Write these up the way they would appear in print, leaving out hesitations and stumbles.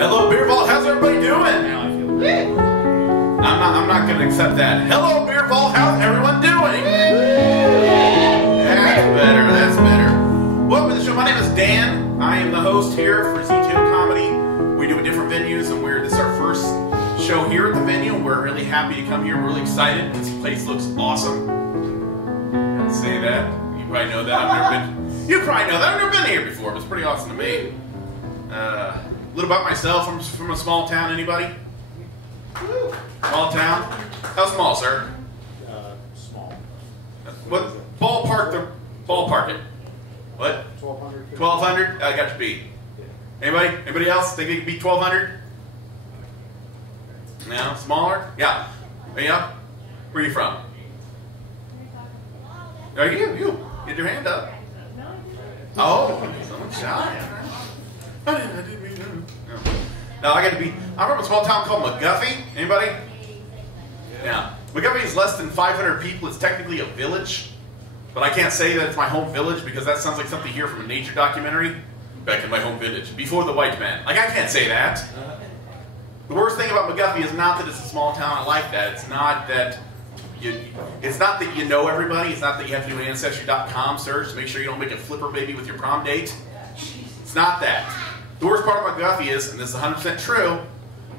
Hello, Beer Vault. How's everybody doing? Now I feel good. I'm not going to accept that. Hello, Beer Vault. How's everyone doing? That's better. That's better. Welcome to the show. My name is Dan. I am the host here for ZTO Comedy. We do it different venues, and this is our first show here at the venue. We're really happy to come here. We're really excited. This place looks awesome. Can't say that. You probably know that. I've never been. You probably know that. I've never been here before, but it's pretty awesome to me. A little about myself. I'm from a small town. Anybody? Small town? How small, sir? Small. What ballpark it? What? 1,200. 1,200? I got to beat. Anybody? Anybody else think they could beat 1,200? No? Smaller? Yeah. Yeah. Where are you from? Are you? Get your hand up. Oh, someone's shy. I didn't mean to. No, I got to be. I'm from a small town called McGuffey. Anybody? Yeah. McGuffey is less than 500 people. It's technically a village, but I can't say that it's my home village because that sounds like something here from a nature documentary. Back in my home village, before the white man. Like, I can't say that. The worst thing about McGuffey is not that it's a small town. I like that. It's not that you know everybody. It's not that you have to do an Ancestry.com search to make sure you don't make a flipper baby with your prom date. It's not that. The worst part of McGuffey is, and this is 100% true,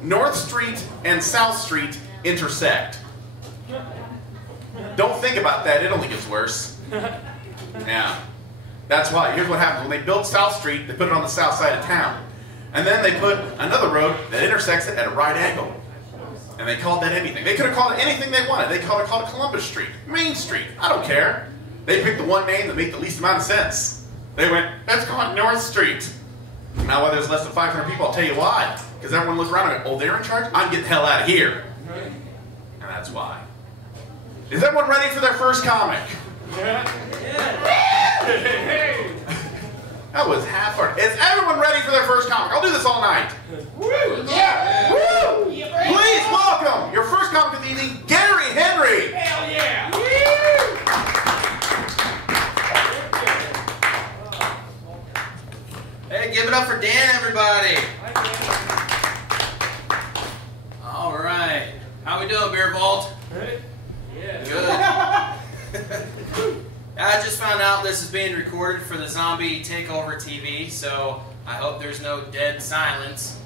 North Street and South Street intersect. Don't think about that. It only gets worse. Yeah. That's why. Here's what happens. When they built South Street, they put it on the south side of town. And then they put another road that intersects it at a right angle. And they called that anything. They could have called it anything they wanted. They called it Columbus Street, Main Street. I don't care. They picked the one name that made the least amount of sense. They went, let's call it North Street. Now, why there's less than 500 people, I'll tell you why. Because everyone looks around and goes, oh, they're in charge? I'm getting the hell out of here. And that's why. Is everyone ready for their first comic? Yeah. That was half-hearted. Is everyone ready for their first comic? I'll do this all night. Woo! Yeah! Woo! Please welcome your first comic of the evening, Gary Henry. Hell yeah! Hey, give it up for Dan, everybody. All right. How we doing, Beer Vault? Yeah. Good. I just found out this is being recorded for the Zombie Takeover TV, so I hope there's no dead silence.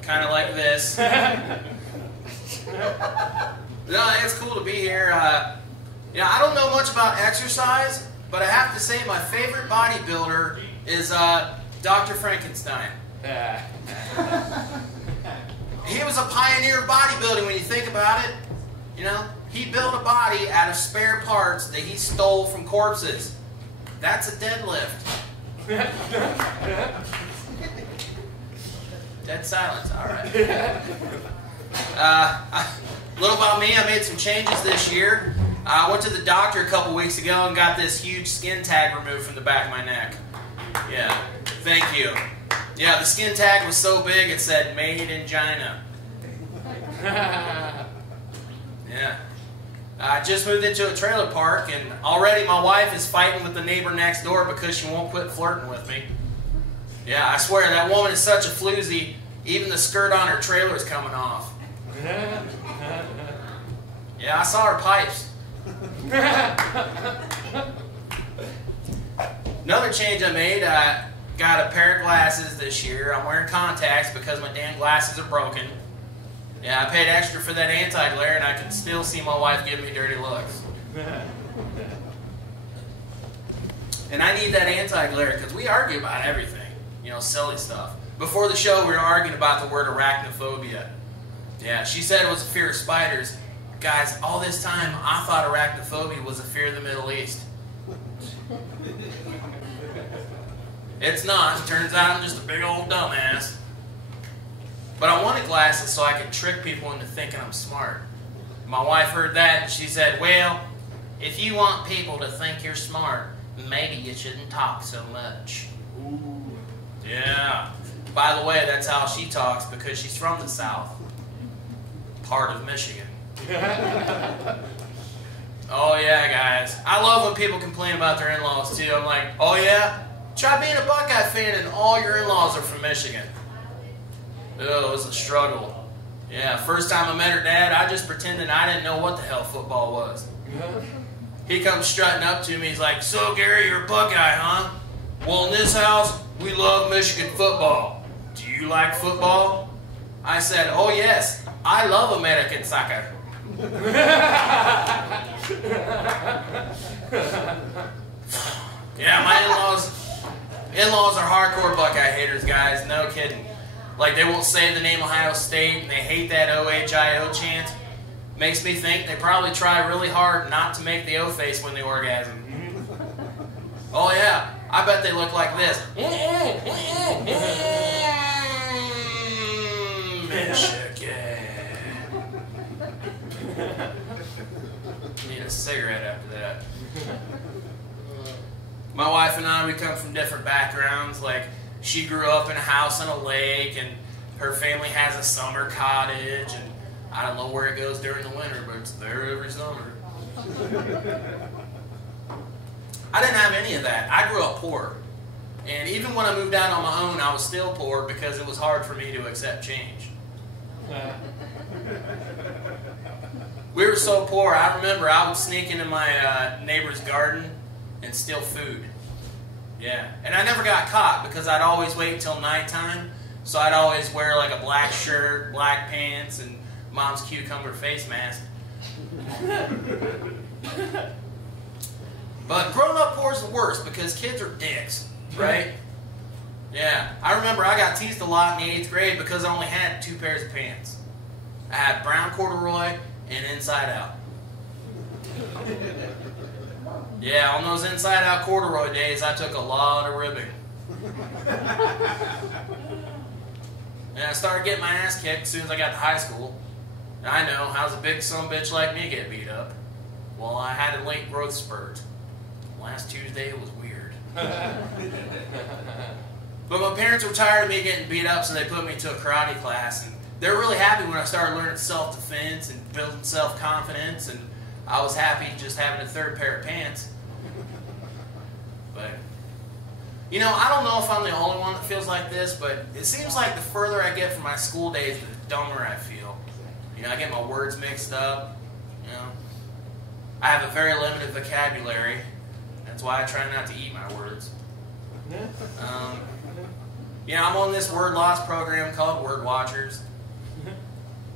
Kind of like this. No, it's cool to be here. I don't know much about exercise, but I have to say my favorite bodybuilder is Dr. Frankenstein. He was a pioneer of bodybuilding when you think about it. You know, he built a body out of spare parts that he stole from corpses. That's a deadlift. Dead silence, all right. A little about me, I made some changes this year. I went to the doctor a couple weeks ago and got this huge skin tag removed from the back of my neck. Yeah, thank you. Yeah, the skin tag was so big it said, made in China. Yeah. I just moved into a trailer park, and already my wife is fighting with the neighbor next door because she won't quit flirting with me. Yeah, I swear, that woman is such a floozy, even the skirt on her trailer is coming off. Yeah, I saw her pipes. Another change I made, I got a pair of glasses this year. I'm wearing contacts because my damn glasses are broken. Yeah, I paid extra for that anti-glare, and I can still see my wife giving me dirty looks. And I need that anti-glare because we argue about everything. You know, silly stuff. Before the show, we were arguing about the word arachnophobia. Yeah, she said it was a fear of spiders. Guys, all this time, I thought arachnophobia was a fear of the Middle East. It's not. Turns out I'm just a big old dumbass. But I wanted glasses so I could trick people into thinking I'm smart. My wife heard that and she said, well, if you want people to think you're smart, maybe you shouldn't talk so much. Ooh. Yeah. By the way, that's how she talks because she's from the South. Part of Michigan. Oh yeah, guys. I love when people complain about their in-laws too. I'm like, oh yeah? Try being a Buckeye fan and all your in-laws are from Michigan. Oh, it was a struggle. Yeah, first time I met her dad, I just pretended I didn't know what the hell football was. He comes strutting up to me, he's like, so Gary, you're a Buckeye, huh? Well, in this house, we love Michigan football. Do you like football? I said, oh yes, I love American soccer. Yeah, my in-laws are hardcore Buckeye haters, guys, no kidding. Like, they won't say the name Ohio State, and they hate that OHIO chant. Makes me think they probably try really hard not to make the O face when they orgasm. Oh yeah, I bet they look like this. Michigan. Need a cigarette after that. My wife and I, we come from different backgrounds. Like, she grew up in a house on a lake, and her family has a summer cottage, and I don't know where it goes during the winter, but it's there every summer. I didn't have any of that. I grew up poor. And even when I moved out on my own, I was still poor because it was hard for me to accept change. We were so poor, I remember I would sneak into my neighbor's garden and steal food. Yeah, and I never got caught because I'd always wait until nighttime. So I'd always wear like a black shirt, black pants, and Mom's cucumber face mask. But growing up poor is the worst because kids are dicks, right? Yeah, I remember I got teased a lot in the 8th grade because I only had 2 pairs of pants. I had brown corduroy and inside out. Yeah, on those inside out corduroy days, I took a lot of ribbing. And I started getting my ass kicked as soon as I got to high school. And I know, how's a big sumbitch like me get beat up? Well, I had a late growth spurt. Last Tuesday, it was weird. But my parents were tired of me getting beat up, so they put me to a karate class. And they were really happy when I started learning self-defense and building self-confidence. And I was happy just having a 3rd pair of pants. But, you know, I don't know if I'm the only one that feels like this, but it seems like the further I get from my school days, the dumber I feel. You know, I get my words mixed up. You know, I have a very limited vocabulary. That's why I try not to eat my words. You know, I'm on this word loss program called Word Watchers.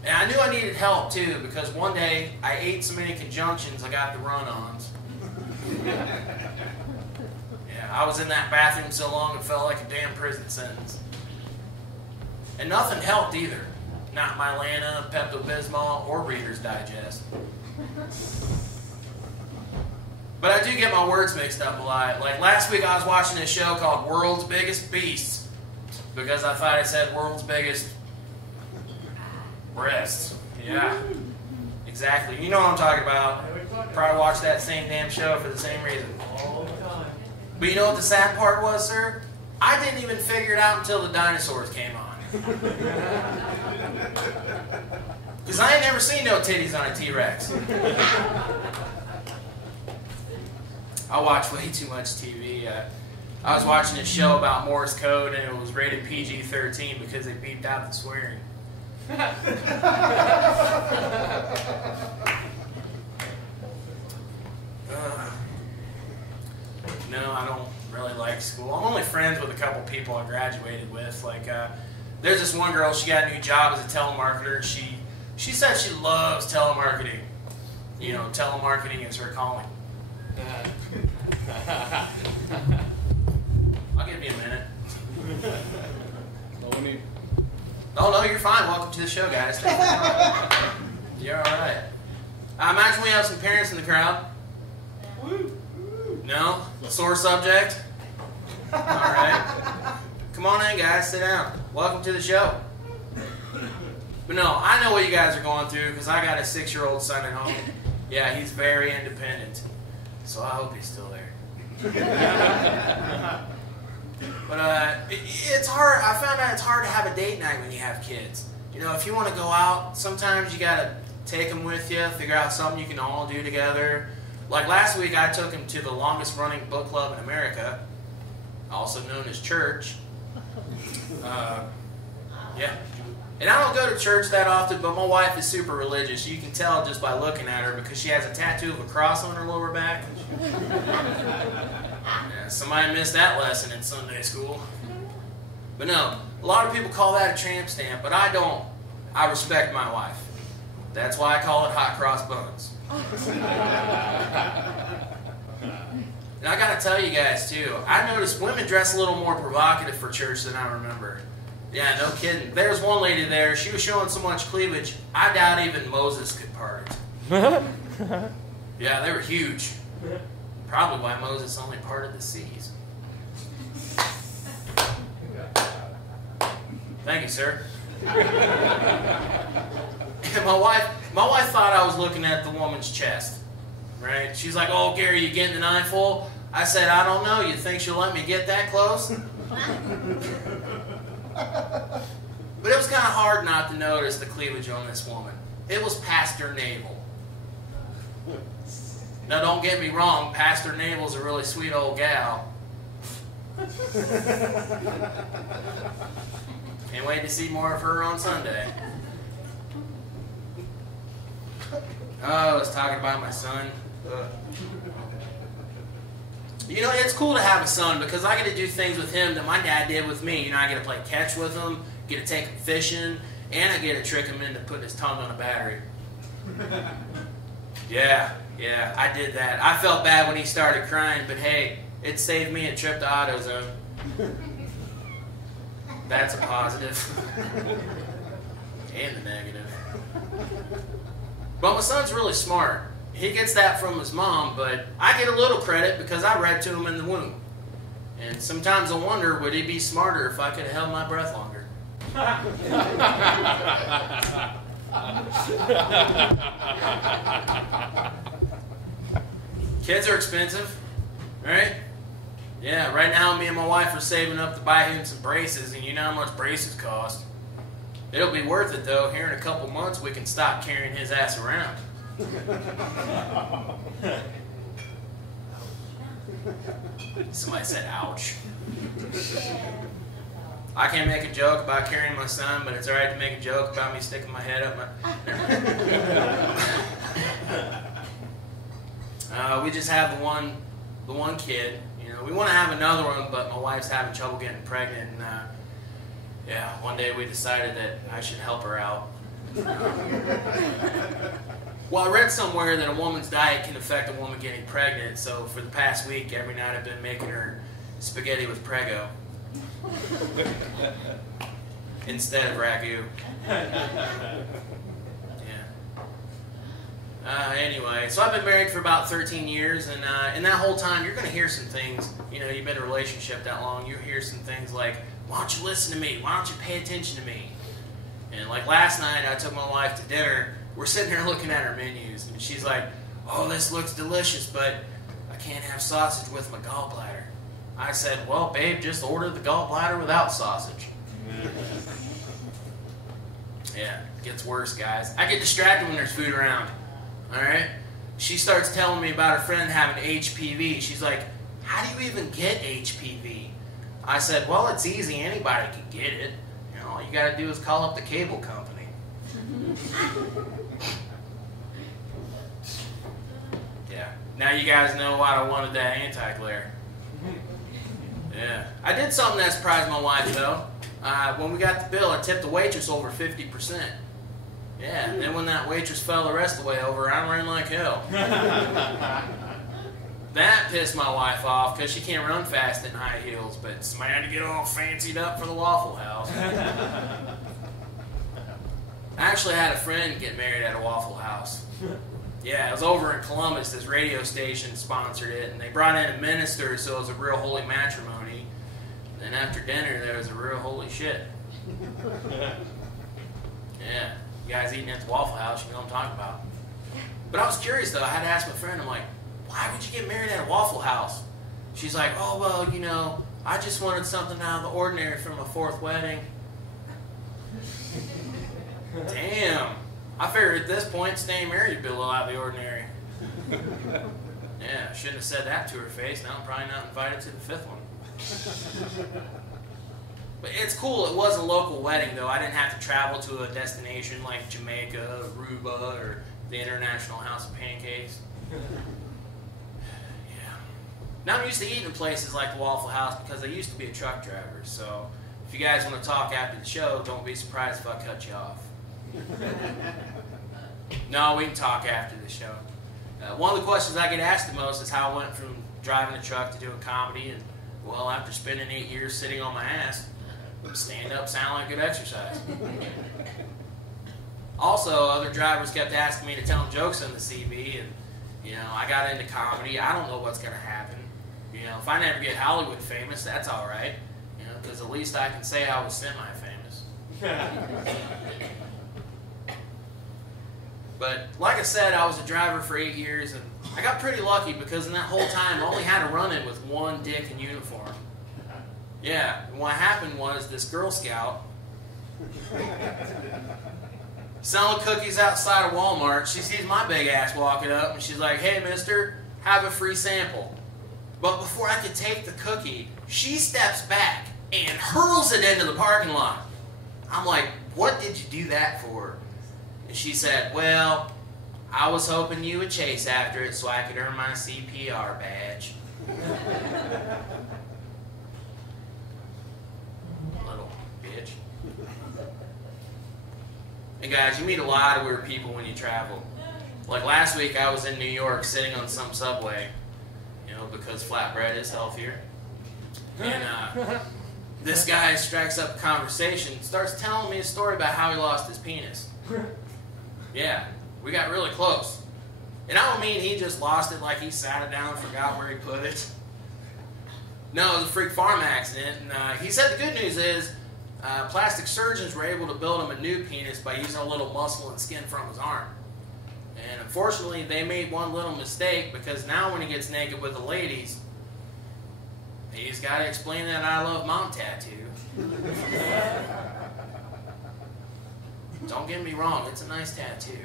And I knew I needed help, too, because one day I ate so many conjunctions I got the run-ons. Yeah, I was in that bathroom so long it felt like a damn prison sentence. And nothing helped either. Not Mylana, Pepto-Bismol, or Reader's Digest. But I do get my words mixed up a lot. Like last week I was watching this show called World's Biggest Beasts because I thought it said World's Biggest Breasts. Yeah, exactly. You know what I'm talking about. Probably watched that same damn show for the same reason. All the time. But you know what the sad part was, sir? I didn't even figure it out until the dinosaurs came on. Because I ain't never seen no titties on a T-Rex. I watch way too much TV. I was watching a show about Morse code and it was rated PG-13 because they beeped out the swearing. No, I don't really like school. I'm only friends with a couple people I graduated with. Like, there's this one girl, she got a new job as a telemarketer, and she said she loves telemarketing. You know, telemarketing is her calling. I'll give you a minute. No need. Oh, no, you're fine. Welcome to the show, guys. You're all right. I imagine we have some parents in the crowd. No? Sore subject? All right. Come on in, guys. Sit down. Welcome to the show. But no, I know what you guys are going through because I got a 6-year-old son at home. Yeah, he's very independent. So I hope he's still there. But it's hard. I found out it's hard to have a date night when you have kids. You know, if you want to go out, sometimes you got to take them with you, figure out something you can all do together. Like last week, I took him to the longest running book club in America. also known as church. Yeah. And I don't go to church that often, but my wife is super religious. You can tell just by looking at her because she has a tattoo of a cross on her lower back. Yeah, somebody missed that lesson in Sunday school. But no, a lot of people call that a tramp stamp, but I don't. I respect my wife. That's why I call it hot cross buns. And I gotta tell you guys too, I noticed women dress a little more provocative for church than I remember. Yeah, no kidding. There's one lady there, she was showing so much cleavage, I doubt even Moses could part it. Yeah, they were huge. Probably why Moses only parted the seas. Thank you, sir. And my wife thought I was looking at the woman's chest. Right? She's like, "Oh, Gary, you getting an eyeful?" I said, "I don't know. You think she'll let me get that close?" But it was kind of hard not to notice the cleavage on this woman. It was past her navel. Now, don't get me wrong. Pastor Navel's a really sweet old gal. Can't wait to see more of her on Sunday. Oh, I was talking about my son. You know, it's cool to have a son because I get to do things with him that my dad did with me. You know, I get to play catch with him, get to take him fishing, and I get to trick him into putting his tongue on a battery. Yeah, I did that. I felt bad when he started crying, but hey, it saved me a trip to AutoZone. That's a positive. And a negative. But my son's really smart. He gets that from his mom, but I get a little credit because I read to him in the womb. And sometimes I wonder, would he be smarter if I could have held my breath longer? Kids are expensive, right? Yeah, right now me and my wife are saving up to buy him some braces, and you know how much braces cost. It'll be worth it, though. Here in a couple months, we can stop carrying his ass around. Somebody said, ouch. I can't make a joke about carrying my son, but it's all right to make a joke about me sticking my head up my... we just have the one kid. You know, we want to have another one, but my wife's having trouble getting pregnant, and yeah, one day we decided that I should help her out. Well, I read somewhere that a woman's diet can affect a woman getting pregnant, so for the past week, every night I've been making her spaghetti with Prego instead of ragu. Yeah. Anyway, so I've been married for about 13 years, and in that whole time, you're going to hear some things. You know, you've been in a relationship that long, you hear some things like, "Why don't you listen to me? Why don't you pay attention to me?" And like last night, I took my wife to dinner. We're sitting there looking at our menus, and she's like, "Oh, this looks delicious, but I can't have sausage with my gallbladder." I said, "Well, babe, just order the gallbladder without sausage." Yeah, it gets worse, guys. I get distracted when there's food around. All right? She starts telling me about her friend having HPV. She's like, "How do you even get HPV?" I said, "Well, it's easy. Anybody can get it. You know, all you got to do is call up the cable company." Yeah. Now you guys know why I wanted that anti-glare. Yeah. I did something that surprised my wife, though. When we got the bill, I tipped the waitress over 50%. Yeah, and then when that waitress fell the rest of the way over, I ran like hell. That pissed my wife off because she can't run fast in high heels, but somebody had to get all fancied up for the Waffle House. I actually had a friend get married at a Waffle House. Yeah, it was over in Columbus. This radio station sponsored it, and they brought in a minister, so it was a real holy matrimony. Then after dinner, there was a real holy shit. Yeah, you guys eating at the Waffle House, you know what I'm talking about. But I was curious, though. I had to ask my friend, I'm like, "Why would you get married at a Waffle House?" She's like, "Oh, well, you know, I just wanted something out of the ordinary for my 4th wedding." Damn. I figured at this point, staying married would be a little out of the ordinary. Yeah, shouldn't have said that to her face. Now I'm probably not invited to the 5th one. But it's cool. It was a local wedding, though. I didn't have to travel to a destination like Jamaica, Aruba, or the International House of Pancakes. Yeah. Now I'm used to eating in places like the Waffle House because I used to be a truck driver. So if you guys want to talk after the show, don't be surprised if I cut you off. No, we can talk after the show. One of the questions I get asked the most is how I went from driving a truck to doing comedy. And, well, after spending 8 years sitting on my ass, stand up sound like good exercise. Also, other drivers kept asking me to tell them jokes on the CB, and I got into comedy. I don't know what's gonna happen. If I never get Hollywood famous, that's all right. Because at least I can say I was semi-famous. But like I said, I was a driver for 8 years, and I got pretty lucky because in that whole time I only had to run in with one dick in uniform. Yeah, and what happened was this Girl Scout selling cookies outside of Walmart. She sees my big ass walking up and she's like, "Hey mister, have a free sample." But before I could take the cookie, she steps back and hurls it into the parking lot. I'm like, "What did you do that for?" And she said, "Well, I was hoping you would chase after it so I could earn my CPR badge." Little bitch. And guys, you meet a lot of weird people when you travel. Like last week I was in New York sitting on some subway, because flatbread is healthier. And this guy strikes up a conversation, starts telling me a story about how he lost his penis. Yeah, we got really close. And I don't mean he just lost it like he sat it down and forgot where he put it. No, it was a freak farm accident. And he said the good news is plastic surgeons were able to build him a new penis by using a little muscle and skin from his arm. And unfortunately, they made one little mistake because now when he gets naked with the ladies, he's got to explain that "I love mom" tattoo. Don't get me wrong, it's a nice tattoo.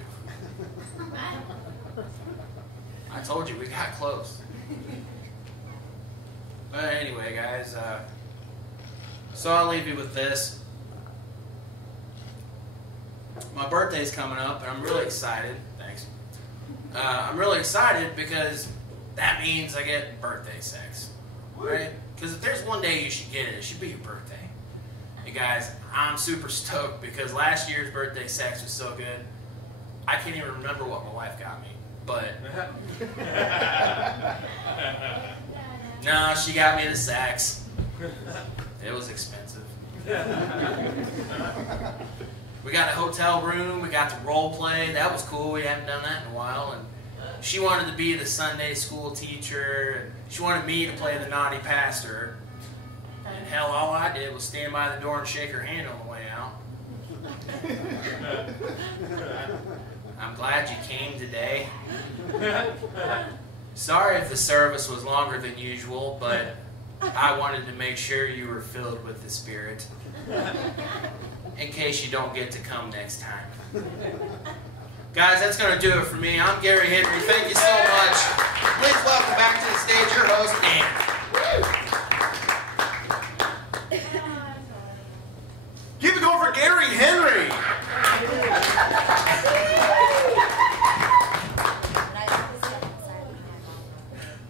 I told you, we got close. But anyway, guys, so I'll leave you with this. My birthday's coming up, and I'm really excited. Thanks. I'm really excited because that means I get birthday sex, right? Because if there's one day you should get it, it should be your birthday. Hey guys, I'm super stoked because last year's birthday sex was so good. I can't even remember what my wife got me, but no, she got me the sex. It was expensive. We got a hotel room, we got to role play. That was cool. We haven't done that in a while. And she wanted to be the Sunday school teacher, and she wanted me to play the naughty pastor. And hell, all I did was stand by the door and shake her hand on the way out. I'm glad you came today. Sorry if the service was longer than usual, but I wanted to make sure you were filled with the Spirit. In case you don't get to come next time. Guys, that's going to do it for me. I'm Gary Henry. Thank you so much. Please welcome back to the stage your host, Dan. Keep it going for Gary Henry.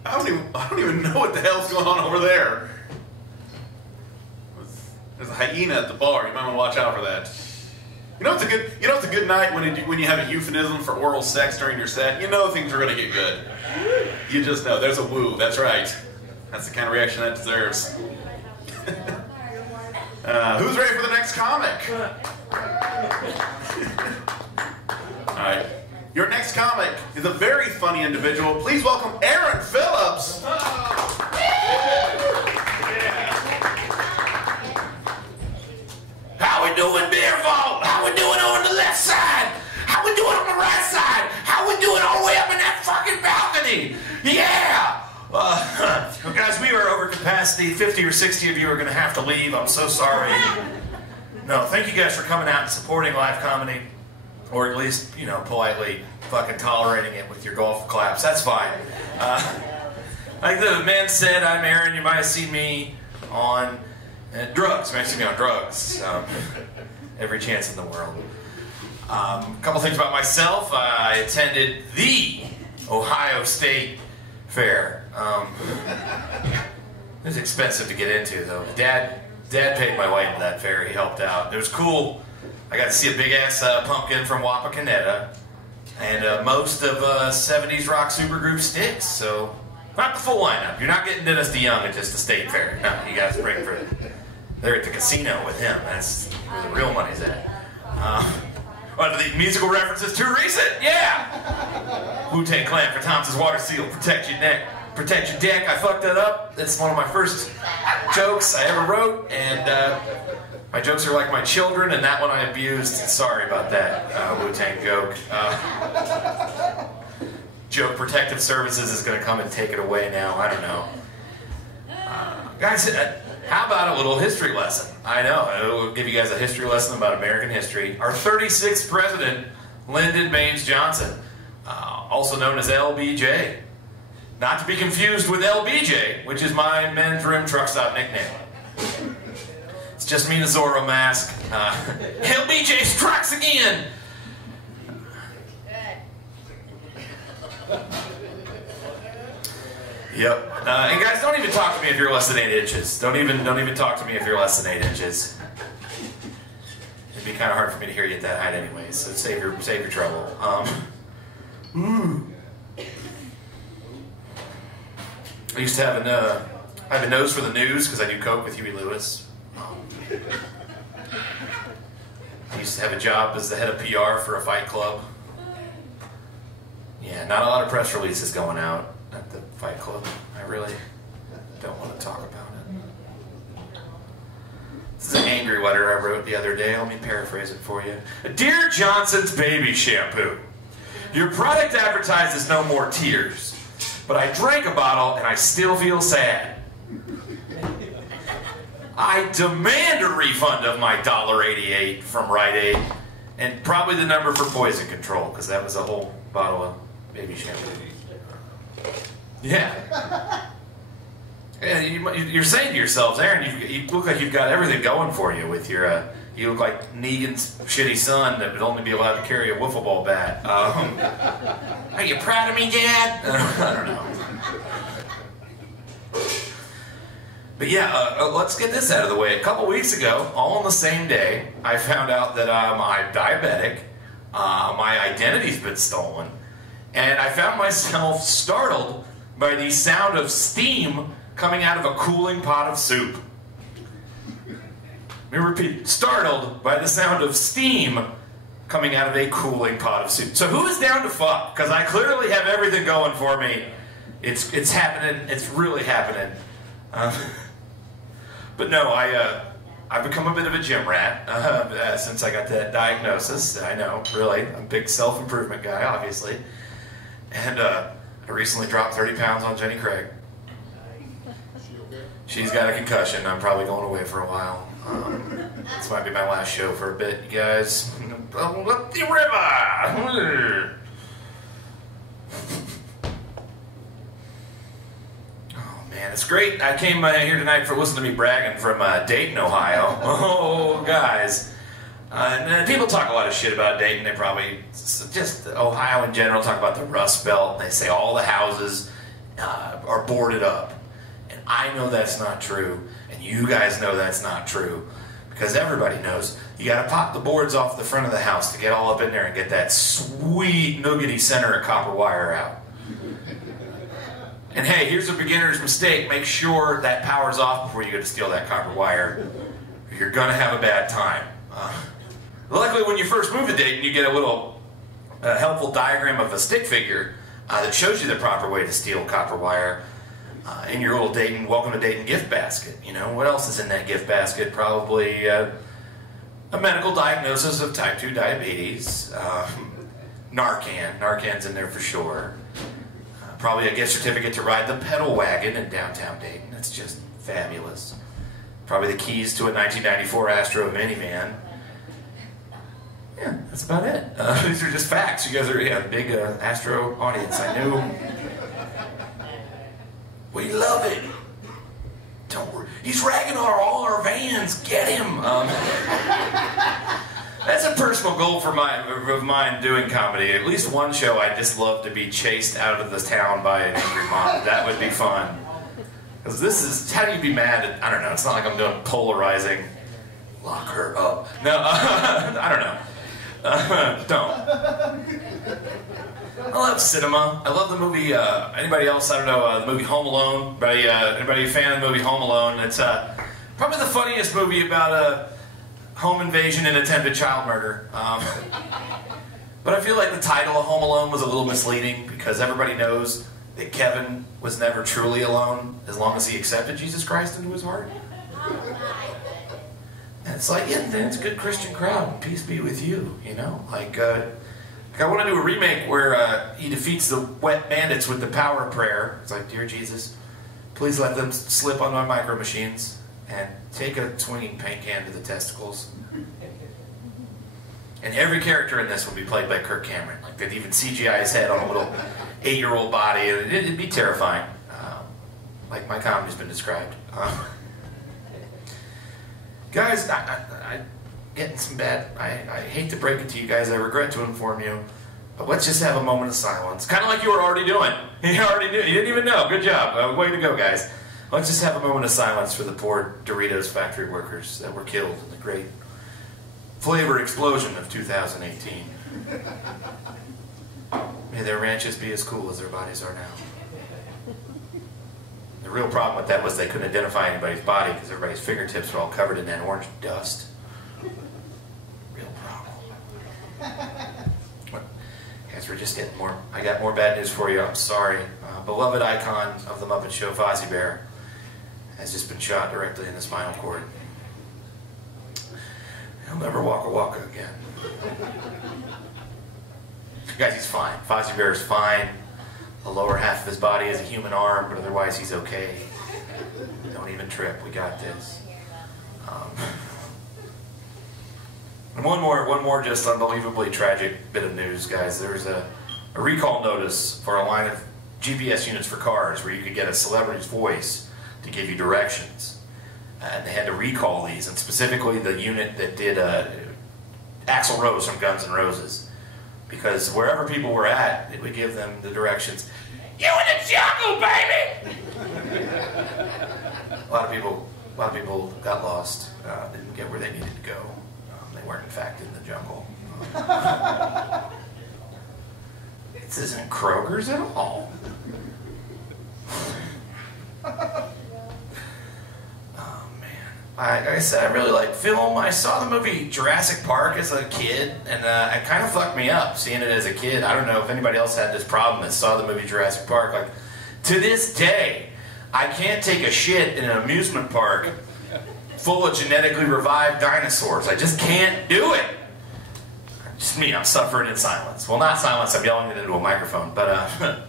I don't even know what the hell's going on over there. There's a hyena at the bar. You might want to watch out for that. It's a good night when you have a euphemism for oral sex during your set. You know things are going to get good. You just know. There's a woo. That's right. That's the kind of reaction that deserves. Who's ready for the next comic? All right. Your next comic is a very funny individual. Please welcome Aaron Phillips. How we doing, beer vault? How we doing on the left side? How we doing on the right side? How we doing all the way up in that fucking balcony? Yeah! Guys, we are over capacity. 50 or 60 of you are going to have to leave. I'm so sorry. No, thank you guys for coming out and supporting live comedy. Or at least, politely fucking tolerating it with your golf claps. That's fine. Like the man said, I'm Aaron. You might have seen me on drugs. Makes me on drugs. Every chance in the world. A couple things about myself. I attended the Ohio State Fair. It was expensive to get into, though. Dad paid my way into that fair. He helped out. It was cool. I got to see a big-ass pumpkin from Wapakoneta and most of 70s rock supergroup Styx. So, not the full lineup. You're not getting Dynasty Young at just the state fair. No, you guys bring for it. They're at the casino with him. That's where the real money's at. What, are the musical references too recent? Yeah! Wu-Tang Clan for Thompson's Water Seal. Protect your neck. Protect your dick. I fucked that up. It's one of my first jokes I ever wrote, and my jokes are like my children, and that one I abused. Sorry about that Wu-Tang joke. Joke Protective Services is going to come and take it away now. I don't know. Guys, how about a little history lesson? I know, I will give you guys a history lesson about American history. Our 36th president, Lyndon Baines Johnson, also known as LBJ. Not to be confused with LBJ, which is my men's rim truck stop nickname. It's just me in a Zorro mask. LBJ strikes again! Yep. And guys, don't even talk to me if you're less than 8 inches. Don't even talk to me if you're less than 8 inches. It'd be kind of hard for me to hear you at that height anyways, so save your trouble. I used to have I have a nose for the news because I do coke with Huey Lewis. I used to have a job as the head of PR for a fight club. Yeah, not a lot of press releases going out at the fight club. I really don't want to talk about it. This is an angry letter I wrote the other day. Let me paraphrase it for you. Dear Johnson's Baby Shampoo, your product advertises no more tears. But I drank a bottle and I still feel sad. I demand a refund of my $1.88 from Rite Aid, and probably the number for poison control, because that was a whole bottle of baby shampoo. Yeah. You're saying to yourselves, Aaron, you look like you've got everything going for you with your, you look like Negan's shitty son that would only be allowed to carry a wiffle ball bat. Are you proud of me, Dad? I don't know. But yeah, let's get this out of the way. A couple weeks ago, all on the same day, I found out that I'm diabetic, my identity's been stolen, and I found myself startled by the sound of steam coming out of a cooling pot of soup. Let me repeat, startled by the sound of steam coming out of a cooling pot of soup. So who is down to fuck? Because I clearly have everything going for me. It's happening. It's really happening. But no, I've become a bit of a gym rat since I got that diagnosis. I know, really. I'm a big self-improvement guy, obviously. And I recently dropped 30 pounds on Jenny Craig. She's got a concussion. I'm probably going away for a while. This might be my last show for a bit, you guys. Up the river! Oh, man, it's great. I came here tonight for listening to me bragging from Dayton, Ohio. Oh, guys. People talk a lot of shit about Dayton. They probably, just Ohio in general, talk about the Rust Belt. They say all the houses are boarded up. And I know that's not true. And you guys know that's not true. Because everybody knows you got to pop the boards off the front of the house to get all up in there and get that sweet nougaty center of copper wire out. And hey, here's a beginner's mistake. Make sure that power's off before you go to steal that copper wire. Or you're going to have a bad time. Luckily, when you first move to Dayton, you get a little helpful diagram of a stick figure that shows you the proper way to steal copper wire. In your little Dayton, welcome to Dayton gift basket. You know, what else is in that gift basket? Probably a medical diagnosis of type 2 diabetes. Narcan. Narcan's in there for sure. Probably a gift certificate to ride the pedal wagon in downtown Dayton. That's just fabulous. Probably the keys to a 1994 Astro minivan. Yeah, that's about it. These are just facts. You guys are a big Astro audience. I knew. We love it. Don't worry. He's ragging on all our vans. Get him. That's a personal goal of mine doing comedy. At least one show I'd just love to be chased out of the town by an angry mom. That would be fun. Because this is, how do you be mad at, I don't know, it's not like I'm doing polarizing, lock her up. No, I don't know. Don't. I love cinema. I love the movie, anybody else, I don't know, the movie Home Alone. Anybody a fan of the movie Home Alone? It's probably the funniest movie about a home invasion and attempted child murder. But I feel like the title of Home Alone was a little misleading because everybody knows that Kevin was never truly alone as long as he accepted Jesus Christ into his heart. And it's like, yeah, then it's a good Christian crowd. Peace be with you, you know? Like I want to do a remake where he defeats the wet bandits with the power of prayer. It's like, dear Jesus, please let them slip on my micro machines and take a swinging paint can to the testicles. And every character in this will be played by Kirk Cameron. Like they'd even CGI his head on a little 8-year-old body. It'd be terrifying. Like my comedy's been described. Guys, I getting some bad. I hate to break it to you guys. I regret to inform you. But let's just have a moment of silence. Kind of like you were already doing. You already knew. You didn't even know. Good job. Way to go, guys. Let's just have a moment of silence for the poor Doritos factory workers that were killed in the great flavor explosion of 2018. May their ranches be as cool as their bodies are now. The real problem with that was they couldn't identify anybody's body because everybody's fingertips were all covered in that orange dust. Real problem. What? Guys, we're just getting more. I got more bad news for you. I'm sorry. Beloved icon of the Muppet Show, Fozzie Bear, has just been shot directly in the spinal cord. He'll never walk a walk again. Guys, he's fine. Fozzie Bear is fine. The lower half of his body is a human arm, but otherwise he's okay. Don't even trip. We got this. And one more just unbelievably tragic bit of news, guys. There's a recall notice for a line of GPS units for cars where you could get a celebrity's voice to give you directions. And they had to recall these, and specifically the unit that did Axl Rose from Guns N' Roses. Because wherever people were at, it would give them the directions. You in the jungle, baby! A lot of people got lost, didn't get where they needed to go. They weren't, in fact, in the jungle. This isn't Kroger's at all. Like I said, I really like film. I saw the movie Jurassic Park as a kid, and it kind of fucked me up seeing it as a kid. I don't know if anybody else had this problem that saw the movie Jurassic Park. Like, to this day, I can't take a shit in an amusement park full of genetically revived dinosaurs. I just can't do it. Just me, I'm suffering in silence. Well, not silence, I'm yelling it into a microphone, but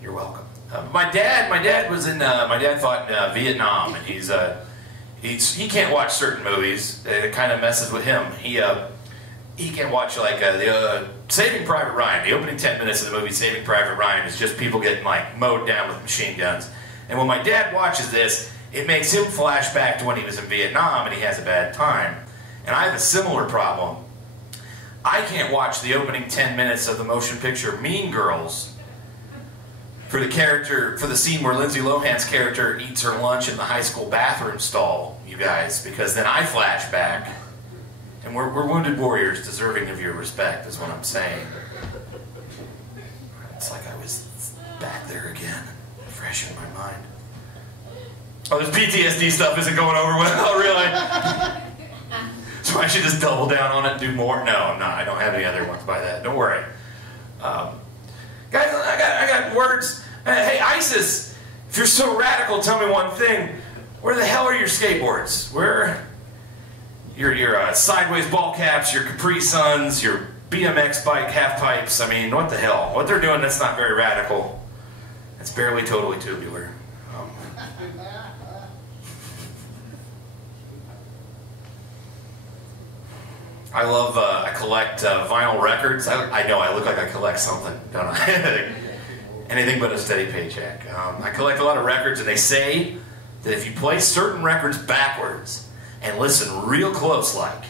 you're welcome. My dad was in, my dad fought in Vietnam, and he can't watch certain movies. It kind of messes with him. He can watch like the Saving Private Ryan. The opening 10 minutes of the movie Saving Private Ryan is just people getting like mowed down with machine guns. And when my dad watches this, it makes him flash back to when he was in Vietnam and he has a bad time. And I have a similar problem. I can't watch the opening 10 minutes of the motion picture Mean Girls for the scene where Lindsay Lohan's character eats her lunch in the high school bathroom stall, you guys, because then I flash back. And we're wounded warriors deserving of your respect, is what I'm saying. It's like I was back there again, fresh in my mind. Oh, this PTSD stuff isn't going over well, really? So I should just double down on it and do more? No, I'm not. I don't have any other ones by that. Don't worry. Guys, I got words. Hey, ISIS, if you're so radical, tell me one thing. Where the hell are your skateboards? Where your sideways ball caps, your Capri Suns, your BMX bike half pipes? I mean, what the hell? What they're doing, that's not very radical. It's barely totally tubular. I love, I collect vinyl records. I know I look like I collect something, don't I? Anything but a steady paycheck. I collect a lot of records, and they say that if you play certain records backwards and listen real close like,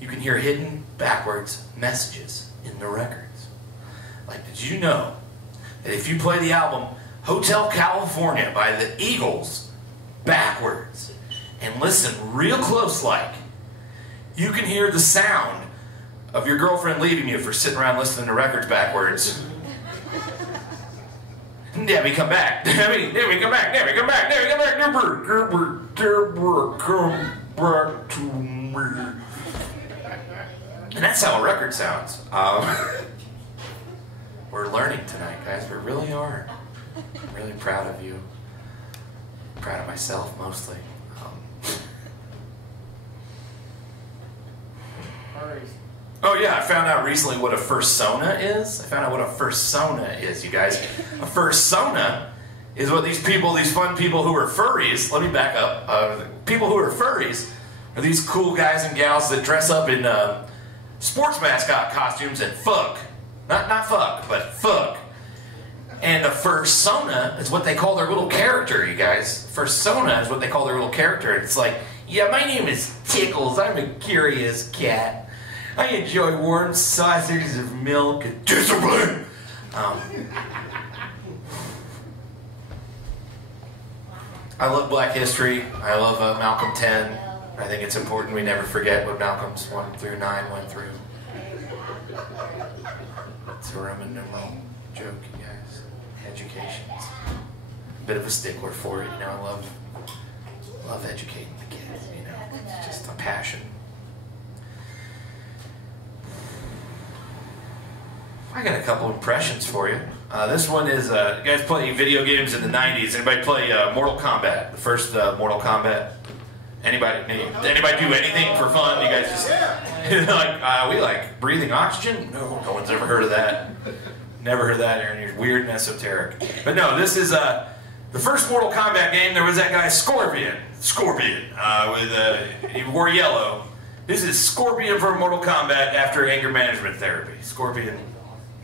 you can hear hidden backwards messages in the records. Like, did you know that if you play the album Hotel California by the Eagles backwards and listen real close like, you can hear the sound of your girlfriend leaving you for sitting around listening to records backwards? Debbie, come back. Debbie, come back. Debbie, come back. Debbie, come back. Debbie, come back to me. And that's how a record sounds. We're learning tonight, guys. We really are. I'm really proud of you. Proud of myself, mostly. Oh yeah, I found out recently what a fursona is. You guys. A fursona is what these fun people who are furries, let me back up. People who are furries are these cool guys and gals that dress up in sports mascot costumes and fuck. Not fuck, but fuck. And a fursona is what they call their little character, you guys. Fursona is what they call their little character. It's like, yeah, my name is Tickles. I'm a curious cat. I enjoy warm saucers of milk and discipline. I love Black History. I love Malcolm 10. I think it's important we never forget what Malcolm's 1 through 9 went through. It's a Roman numeral joke, you guys. Education's a bit of a stickler for it. You know, I love educating the kids. You know, it's just a passion. I got a couple impressions for you. This one is, you guys play video games in the 90s. Anybody play Mortal Kombat? The first Mortal Kombat? Anybody do anything for fun? You guys just, like, we like breathing oxygen? No one's ever heard of that. Never heard of that, Aaron. You're weird and esoteric. But no, this is the first Mortal Kombat game. There was that guy Scorpion, he wore yellow. This is Scorpion from Mortal Kombat after anger management therapy. Scorpion,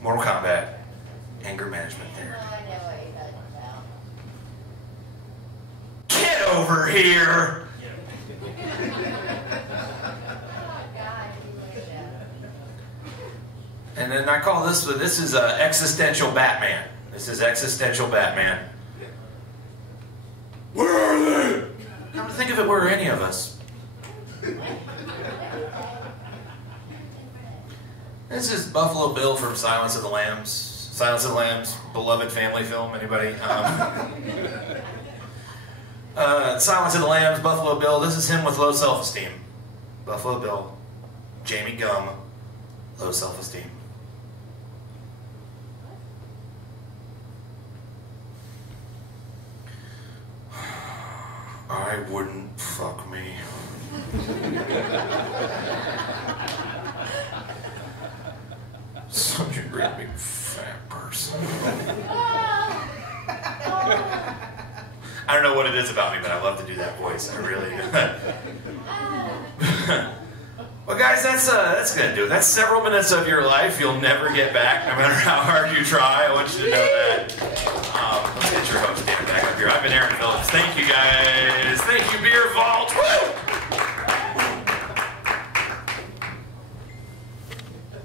Mortal Kombat, anger management therapy. Get over here! And then I call this is Existential Batman. This is Existential Batman. Where are they? Come to think of it, where are any of us? This is Buffalo Bill from Silence of the Lambs. Silence of the Lambs, beloved family film. Anybody? Silence of the Lambs, Buffalo Bill. This is him with low self-esteem. Buffalo Bill, Jamie Gum, low self-esteem. I wouldn't fuck me. Such a great big fat person. I don't know what it is about me, but I love to do that voice. I really do. Well, guys, that's gonna do it. That's several minutes of your life you'll never get back, no matter how hard you try. I want you to know that. Let's get your host Dan back up here. I've been Aaron Phillips. Thank you, guys. Thank you, Beer Vault. Woo!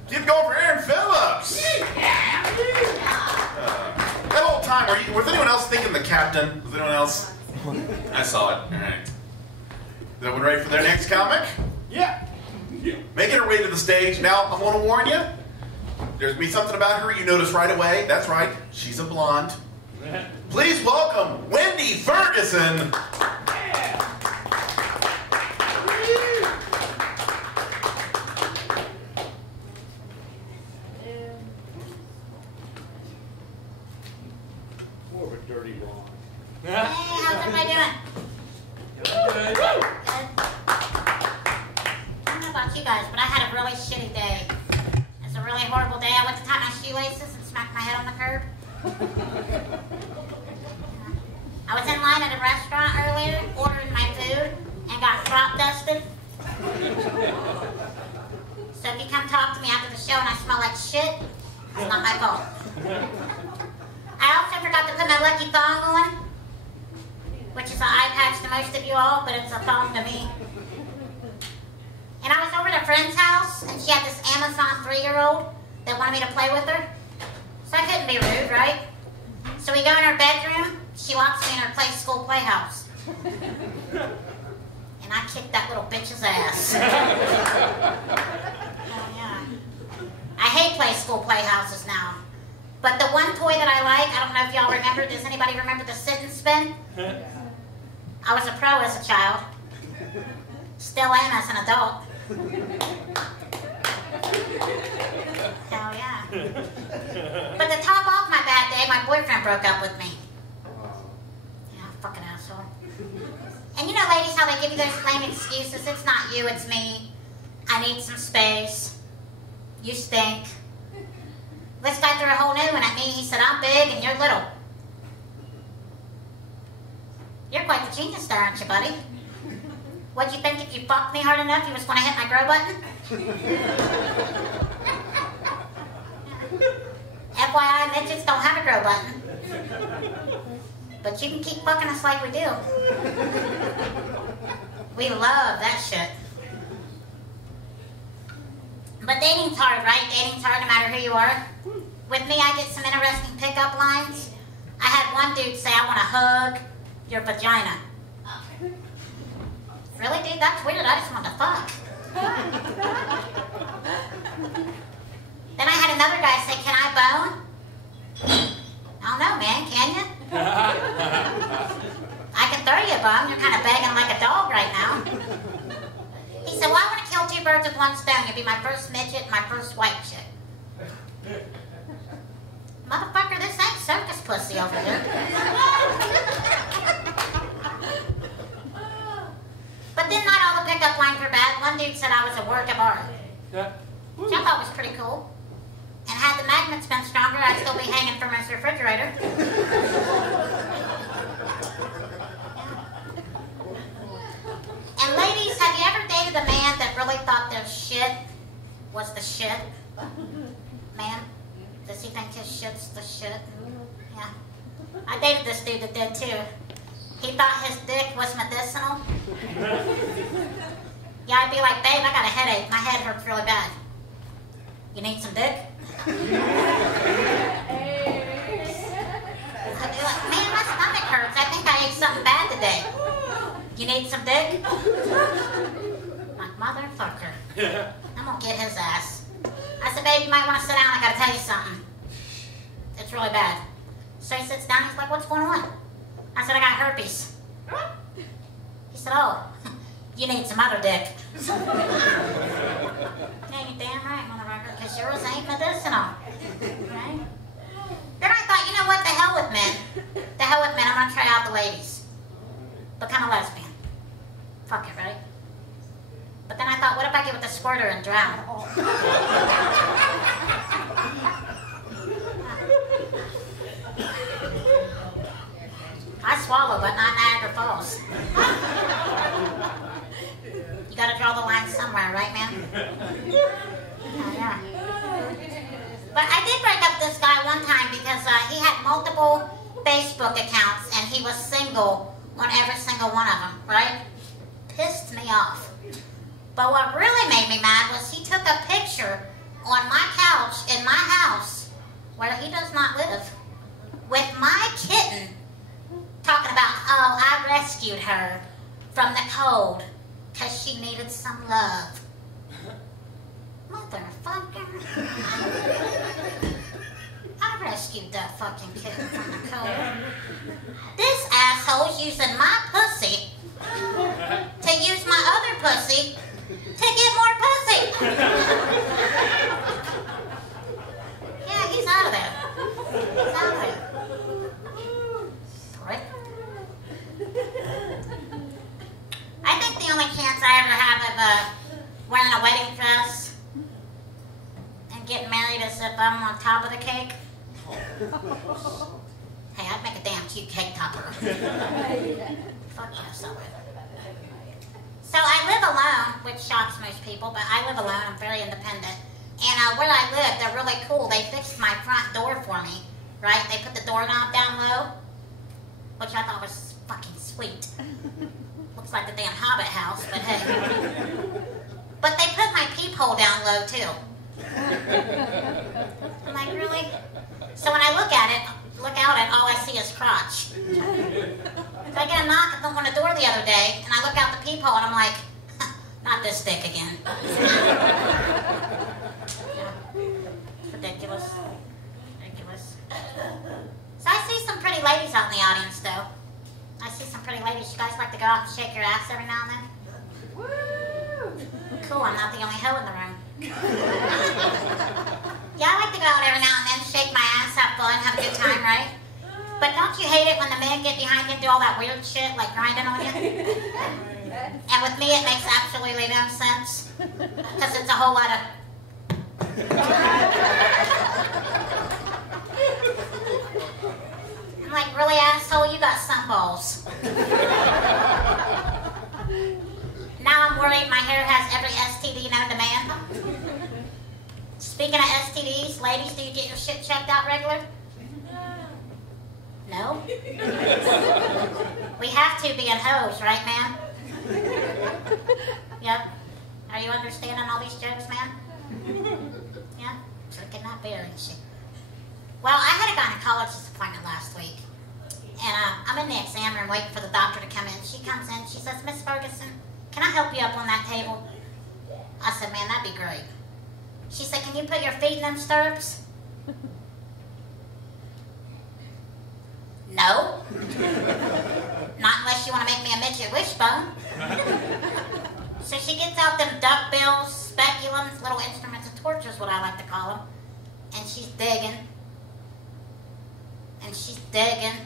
Keep going for Aaron Phillips. That whole time, was anyone else thinking the captain? Was anyone else? I saw it. All right. Is everyone ready for their next comic? Yeah. Making her way to the stage. Now, I want to warn you. There's going to be something about her you notice right away. That's right. She's a blonde. Please welcome Wendi Furguson. More of a dirty blonde. Hey, how's everybody doing? Good. Good. I don't know about you guys, but I had a really shitty day. It's a really horrible day. I went to tie my shoelaces and smacked my head on the curb. I was in line at a restaurant earlier, ordering my food, and got crop dusted. So if you come talk to me after the show and I smell like shit, it's not my fault. I also forgot to put my lucky thong on. which is an eye patch to most of you all, but it's a thong to me. And I was over at a friend's house, and she had this Amazon 3-year-old that wanted me to play with her. So I couldn't be rude, right? So we go in her bedroom, she locks me in her school playhouse. And I kicked that little bitch's ass. Oh, yeah. I hate school playhouses now. But the one toy that I like, I don't know if y'all remember, does anybody remember the sit and spin? I was a pro as a child. Still am as an adult. Hell yeah. But to top off my bad day, my boyfriend broke up with me. Yeah, fucking asshole. And you know, ladies, how they give you those lame excuses? It's not you, it's me. I need some space. You stink. This guy threw a whole new one at me. He said, I'm big and you're little. You're quite the genius there, aren't you, buddy? What'd you think if you fucked me hard enough, you was going to hit my grow button? FYI, midgets don't have a grow button. But you can keep fucking us like we do. We love that shit. But dating's hard, right? Dating's hard no matter who you are. With me, I get some interesting pickup lines. I had one dude say, I want to hug your vagina. Really, dude? That's weird. I just want to fuck. Then I had another guy say, can I bone? I don't know, man. Can you? I can throw you a bone. You're kind of begging like a dog right now. He said, well, I want to kill 2 birds with 1 stone. You'll be my first midget and my first white chick. Motherfucker, this ain't circus pussy over here. But then not all the pickup lines were bad. One dude said I was a work of art. Which I thought was pretty cool. And had the magnets been stronger, I'd still be hanging from his refrigerator. And ladies, have you ever dated a man that really thought their shit was the shit? Man, does he think his shit's the shit? Yeah. I dated this dude that did too. He thought his dick was medicinal. Yeah, I'd be like, babe, I got a headache. My head hurts really bad. You need some dick? I'd be like, man, my stomach hurts. I think I ate something bad today. You need some dick? Like, motherfucker. I'm gonna get his ass. I said, babe, you might want to sit down. I gotta tell you something. It's really bad. So he sits down. He's like, what's going on? I said, I got herpes. He said, oh, you need some other dick. Yeah, you damn right, motherfucker, because yours ain't medicinal. Right? Then I thought, you know what, the hell with men. The hell with men, I'm going to try out the ladies. Become a lesbian. Fuck it, right? But then I thought, what if I get with the squirter and drown? I swallow, but not Niagara Falls. You gotta draw the line somewhere, right, man? Oh, yeah. But I did break up this guy one time because he had multiple Facebook accounts and he was single on every single one of them, right? Pissed me off. But what really made me mad was he took a picture on my couch in my house, where he does not live, with my kitten, talking about, oh, I rescued her from the cold because she needed some love. Motherfucker. I rescued that fucking kitten from the cold. This asshole's using my pussy to use my other pussy to get more pussy. Yeah, he's out of there. He's out of there. Prick. I think the only chance I ever have of wearing a wedding dress and getting married is if I'm on top of the cake. Hey, I'd make a damn cute cake topper. Fuck yes, I would. So I live alone, which shocks most people, but I live alone. I'm very independent. And where I live, they're really cool. They fixed my front door for me, right? They put the doorknob down low, which I thought was fucking sweet. Looks like the damn Hobbit house, but hey. But they put my peephole down low, too. I'm like, really? So when I look out at all I see is crotch. So I get a knock on the door the other day, and I look out the peephole, and I'm like, not this thick again. Yeah. Ridiculous. Ridiculous. So I see some pretty ladies out in the audience, though. I see some pretty ladies. You guys like to go out and shake your ass every now and then? Woo! Cool, I'm not the only hoe in the room. Yeah, I like to go out every now and then, shake my ass, have fun, have a good time, right? But don't you hate it when the men get behind you and do all that weird shit, like grinding on you? And with me, it makes absolutely no sense. Because it's a whole lot of... I'm like, really, asshole? You got some balls. Now I'm worried my hair has every STD known to man. Speaking of STDs, ladies, do you get your shit checked out regular? No? We have to being hoes, right, man? Yep. Are you understanding all these jokes, man? Yeah? Drinking that beer and shit. Well, I had a gynecologist appointment last week. And I'm in the exam room waiting for the doctor to come in. She comes in, she says, Miss Furguson, can I help you up on that table? I said, man, that'd be great. She said, can you put your feet in them stirrups? No. Not unless you want to make me a midget wishbone. So she gets out them duckbills, speculums, little instruments of torture is what I like to call them. And she's digging. And she's digging.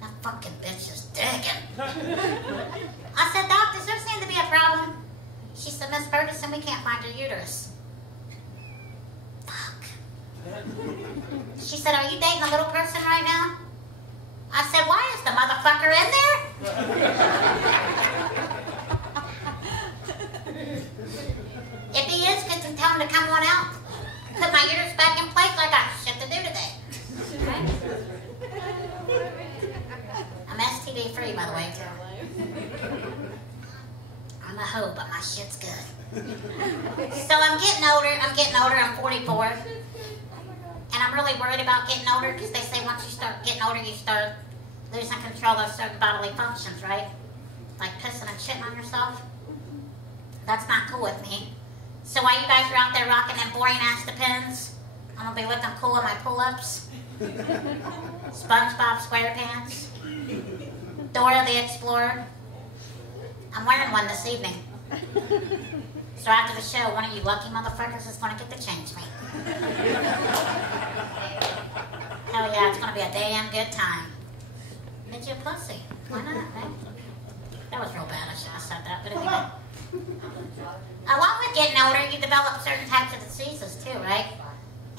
That fucking bitch is digging. I said, Doc, does there seem to be a problem? She said, Miss Ferguson, we can't find your uterus. Fuck. She said, are you dating a little person right now? I said, why is the motherfucker in there? If he is, could you tell him to come on out? Put my uterus back in place, I got shit to do today. Right? I'm STD free, by the way, too. I'm a hoe, but my shit's good. So I'm getting older, I'm 44. And I'm really worried about getting older because they say once you start getting older, you start losing control of certain bodily functions, right? Like pissing and shitting on yourself. That's not cool with me. So while you guys are out there rocking them boring ass depends, I'm going to be looking cool on my pull-ups. SpongeBob SquarePants. Dora the Explorer. I'm wearing one this evening. So after the show, one of you lucky motherfuckers is going to get to change me. Hell yeah, it's going to be a damn good time. Midget pussy. Why not, right? That was real bad, I should have said that, but anyway. Along with getting older, you develop certain types of diseases too, right?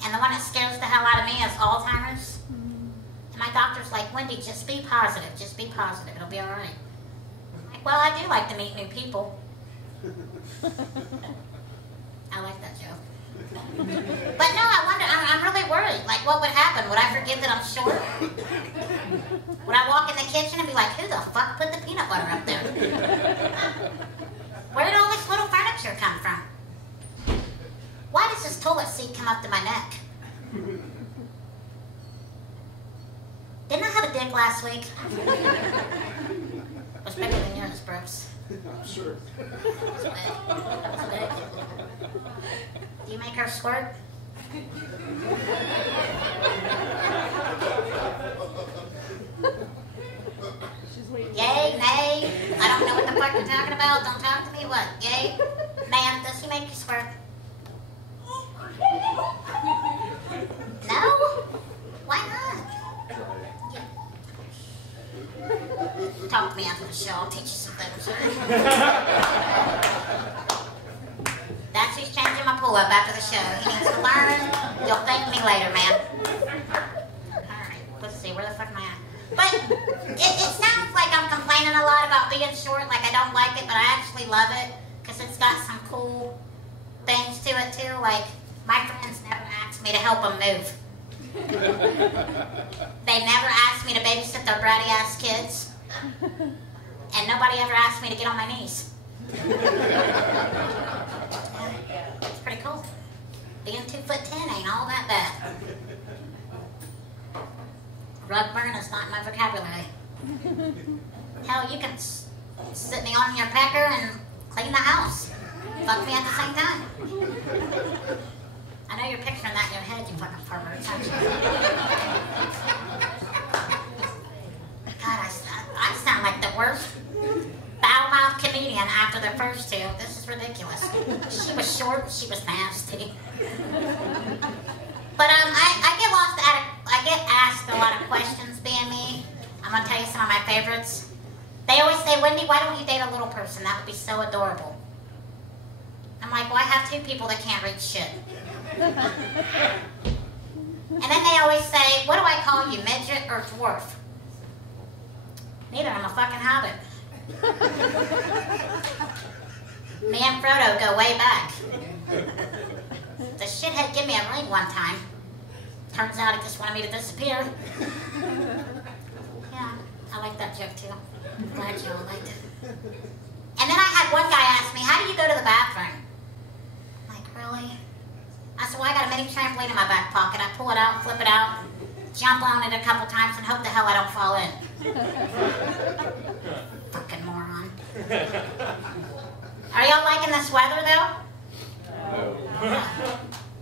And the one that scares the hell out of me is Alzheimer's. And my doctor's like, Wendi, just be positive, it'll be alright. Like, well, I do like to meet new people. I like that joke. But no, I wonder, I'm really worried. Like, what would happen? Would I forget that I'm short? Would I walk in the kitchen and be like, who the fuck put the peanut butter up there? Where did all this little furniture come from? Why does this toilet seat come up to my neck? Didn't I have a dick last week? It was bigger than yours, Brooks. I'm sure. It was big. Do you make her squirt? Yay, nay? I don't know what the fuck you're talking about. Don't talk to me. What? Yay? Ma'am, does he make you squirt? No? Why not? Talk to me after the show. I'll teach you some things. That's who's changing my pull-up after the show. He needs to learn. You'll thank me later, man. Alright, let's see. Where the fuck am I at? But it sounds like I'm complaining a lot about being short. Like I don't like it, but I actually love it. Because it's got some cool things to it, too. Like, my friends never ask me to help them move. They never asked me to babysit their bratty ass kids. And nobody ever asked me to get on my knees. It's pretty cool. Being 2'10" ain't all that bad. Rug burn is not in my vocabulary. Hell, you can sit me on your pecker and clean the house. Fuck me at the same time. I know you're picturing that in your head, you fucking pervert. God, I sound like the worst foul-mouthed comedian after the first two. This is ridiculous. She was short, she was nasty. But I get asked a lot of questions being me. I'm gonna tell you some of my favorites. They always say, Wendi, why don't you date a little person? That would be so adorable. I'm like, well, I have 2 people that can't read shit. And then they always say, what do I call you, midget or dwarf? Neither, I'm a fucking hobbit. Me and Frodo go way back. The shithead gave me a ring one time. Turns out he just wanted me to disappear. Yeah, I like that joke too. I'm glad you all liked it. And then I had one guy ask me, how do you go to the bathroom? I'm like, really? I said, well, I got a mini trampoline in my back pocket. I pull it out, flip it out, jump on it a couple times, and hope the hell I don't fall in. Fucking moron. Are y'all liking this weather, though? No.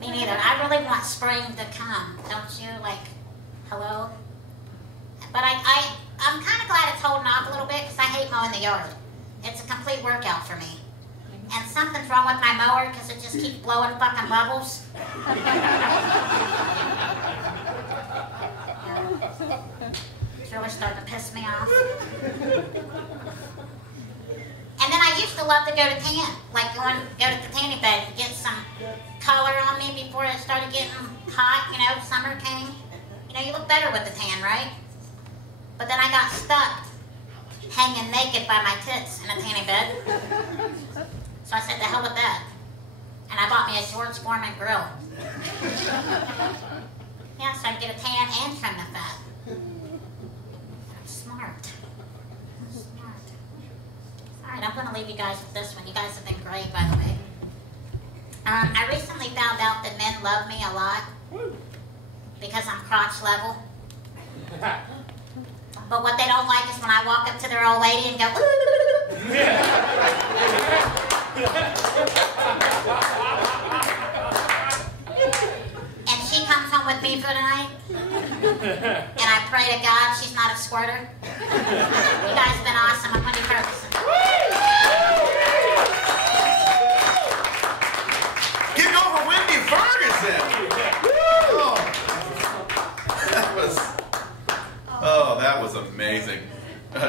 Me neither. I really want spring to come, don't you? Like, hello? But I'm kind of glad it's holding off a little bit because I hate mowing the yard. It's a complete workout for me. And something's wrong with my mower because it just keeps blowing fucking bubbles. It's really starting to piss me off. And then I used to love to go to tan, like go to the tanning bed and get some color on me before it started getting hot, you know, summer came. You know, you look better with the tan, right? But then I got stuck hanging naked by my tits in a tanning bed. So I said, the hell with that. And I bought me a George Foreman grill. Yeah, so I can get a tan and trim the fat. I'm smart. Alright, I'm going to leave you guys with this one. You guys have been great, by the way. I recently found out that men love me a lot because I'm crotch level. But what they don't like is when I walk up to their old lady and go, and she comes home with me for the night. And I pray to God she's not a squirter. You guys have been awesome. I'm Wendi Furguson. Give it over Wendi Furguson! That was amazing.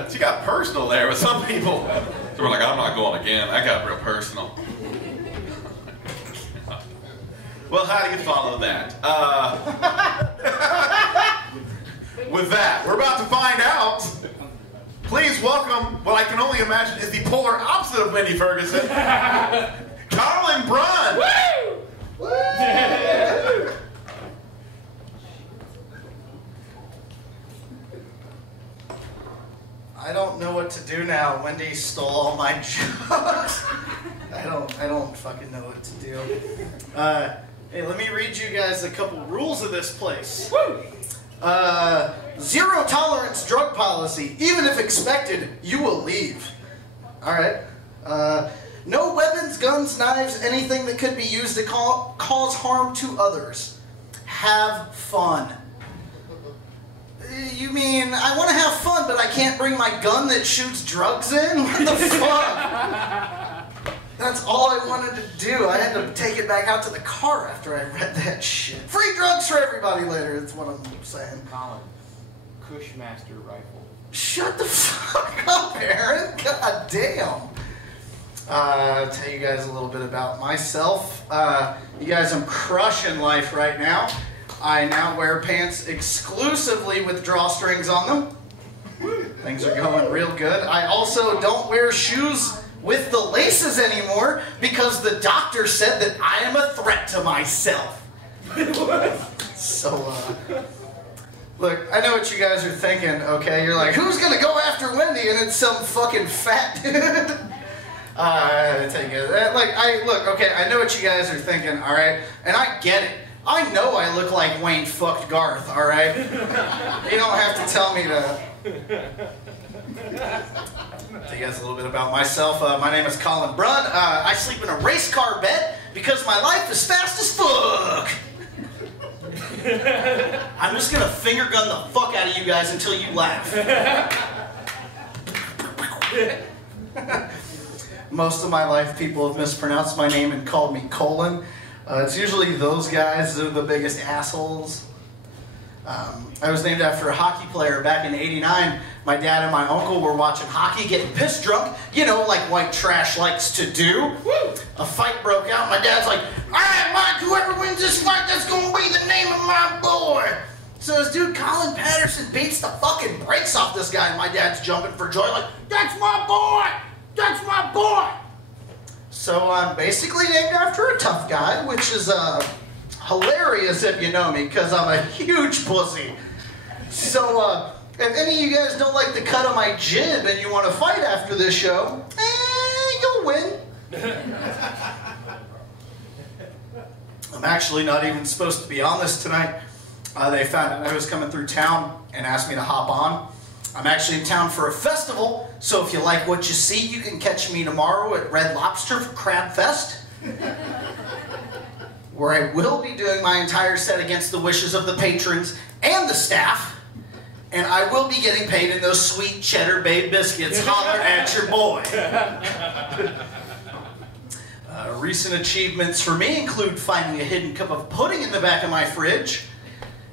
She got personal there with some people. They were like, I'm not going again. I got real personal. Well, how do you follow that? With that, we're about to find out. Please welcome what I can only imagine is the polar opposite of Wendi Furguson, Kolin Brun. Woo! Woo! I don't know what to do now. Wendi stole all my jokes. I don't fucking know what to do. Hey, let me read you guys a couple rules of this place. Woo! Zero tolerance drug policy. Even if expected, you will leave. Alright. No weapons, guns, knives, anything that could be used to cause harm to others. Have fun. You mean, I want to have fun, but I can't bring my gun that shoots drugs in? What the fuck? That's all I wanted to do. I had to take it back out to the car after I read that shit. Free drugs for everybody later, that's what I'm saying. Kolin, Cushmaster rifle. Shut the fuck up, Aaron. God damn. I'll tell you guys a little bit about myself. You guys, I'm crushing life right now. I now wear pants exclusively with drawstrings on them. Things are going real good. I also don't wear shoes with the laces anymore because the doctor said that I am a threat to myself. So, look, I know what you guys are thinking, okay? You're like, who's gonna go after Wendi? And it's some fucking fat dude. Take it. Look, okay, I know what you guys are thinking, alright? And I get it. I know I look like Wayne fucked Garth, alright? You don't have to tell me that. Tell you guys a little bit about myself. My name is Kolin Brun. I sleep in a race car bed because my life is fast as fuck. I'm just gonna finger gun the fuck out of you guys until you laugh. Most of my life, people have mispronounced my name and called me Kolin. It's usually those guys that are the biggest assholes. I was named after a hockey player back in '89. My dad and my uncle were watching hockey, getting pissed drunk, you know, like white trash likes to do. A fight broke out. My dad's like, all right, Mike, whoever wins this fight, that's going to be the name of my boy. So this dude, Colin Patterson, beats the fucking brakes off this guy, and my dad's jumping for joy like, that's my boy! That's my boy! So I'm basically named after a tough guy, which is hilarious if you know me, because I'm a huge pussy. So if any of you guys don't like the cut of my jib and you want to fight after this show, you'll win. I'm actually not even supposed to be on this tonight. They found out I was coming through town and asked me to hop on. I'm actually in town for a festival, so if you like what you see, you can catch me tomorrow at Red Lobster for Crab Fest, where I will be doing my entire set against the wishes of the patrons and the staff, and I will be getting paid in those sweet cheddar bay biscuits. Holler at your boy. Recent achievements for me include finding a hidden cup of pudding in the back of my fridge,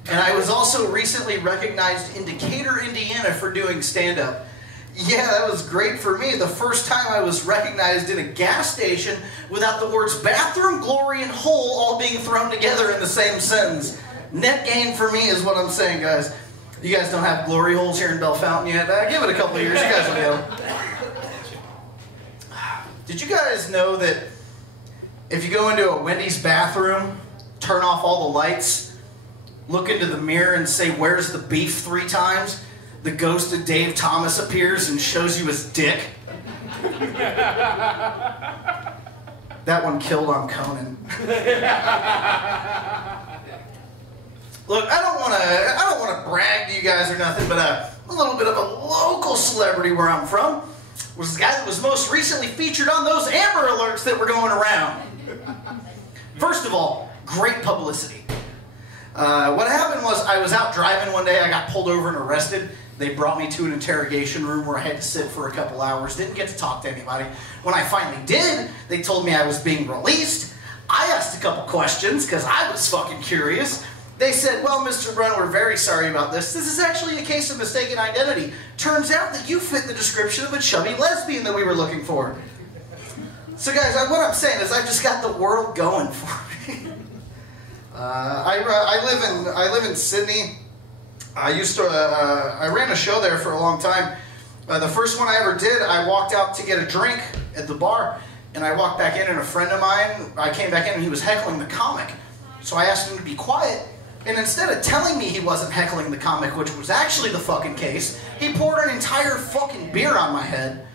and I was also recently recognized in Decatur, Indiana for doing stand-up. Yeah, that was great for me. The first time I was recognized in a gas station without the words bathroom, glory, and hole all being thrown together in the same sentence. Net gain for me is what I'm saying, guys. You guys don't have glory holes here in Bellefontaine yet? Give it a couple of years, you guys will know. Did you guys know that if you go into a Wendy's bathroom, turn off all the lights, look into the mirror and say, where's the beef 3 times, the ghost of Dave Thomas appears and shows you his dick? That one killed on Conan. Look, I don't want to brag to you guys or nothing, but a little bit of a local celebrity where I'm from was the guy that was most recently featured on those Amber Alerts that were going around. First of all, great publicity. What happened was I was out driving one day, I got pulled over and arrested. They brought me to an interrogation room where I had to sit for a couple hours, didn't get to talk to anybody. When I finally did, they told me I was being released. I asked a couple questions because I was fucking curious. They said, well, Mr. Brun, we're very sorry about this. This is actually a case of mistaken identity. Turns out that you fit the description of a chubby lesbian that we were looking for. So guys, what I'm saying is I've just got the world going for me. I live in Sydney. I ran a show there for a long time. The first one I ever did, I walked out to get a drink at the bar, and I walked back in, and a friend of mine, I came back in, and he was heckling the comic. So I asked him to be quiet, and instead of telling me he wasn't heckling the comic, which was actually the fucking case, he poured an entire fucking beer on my head.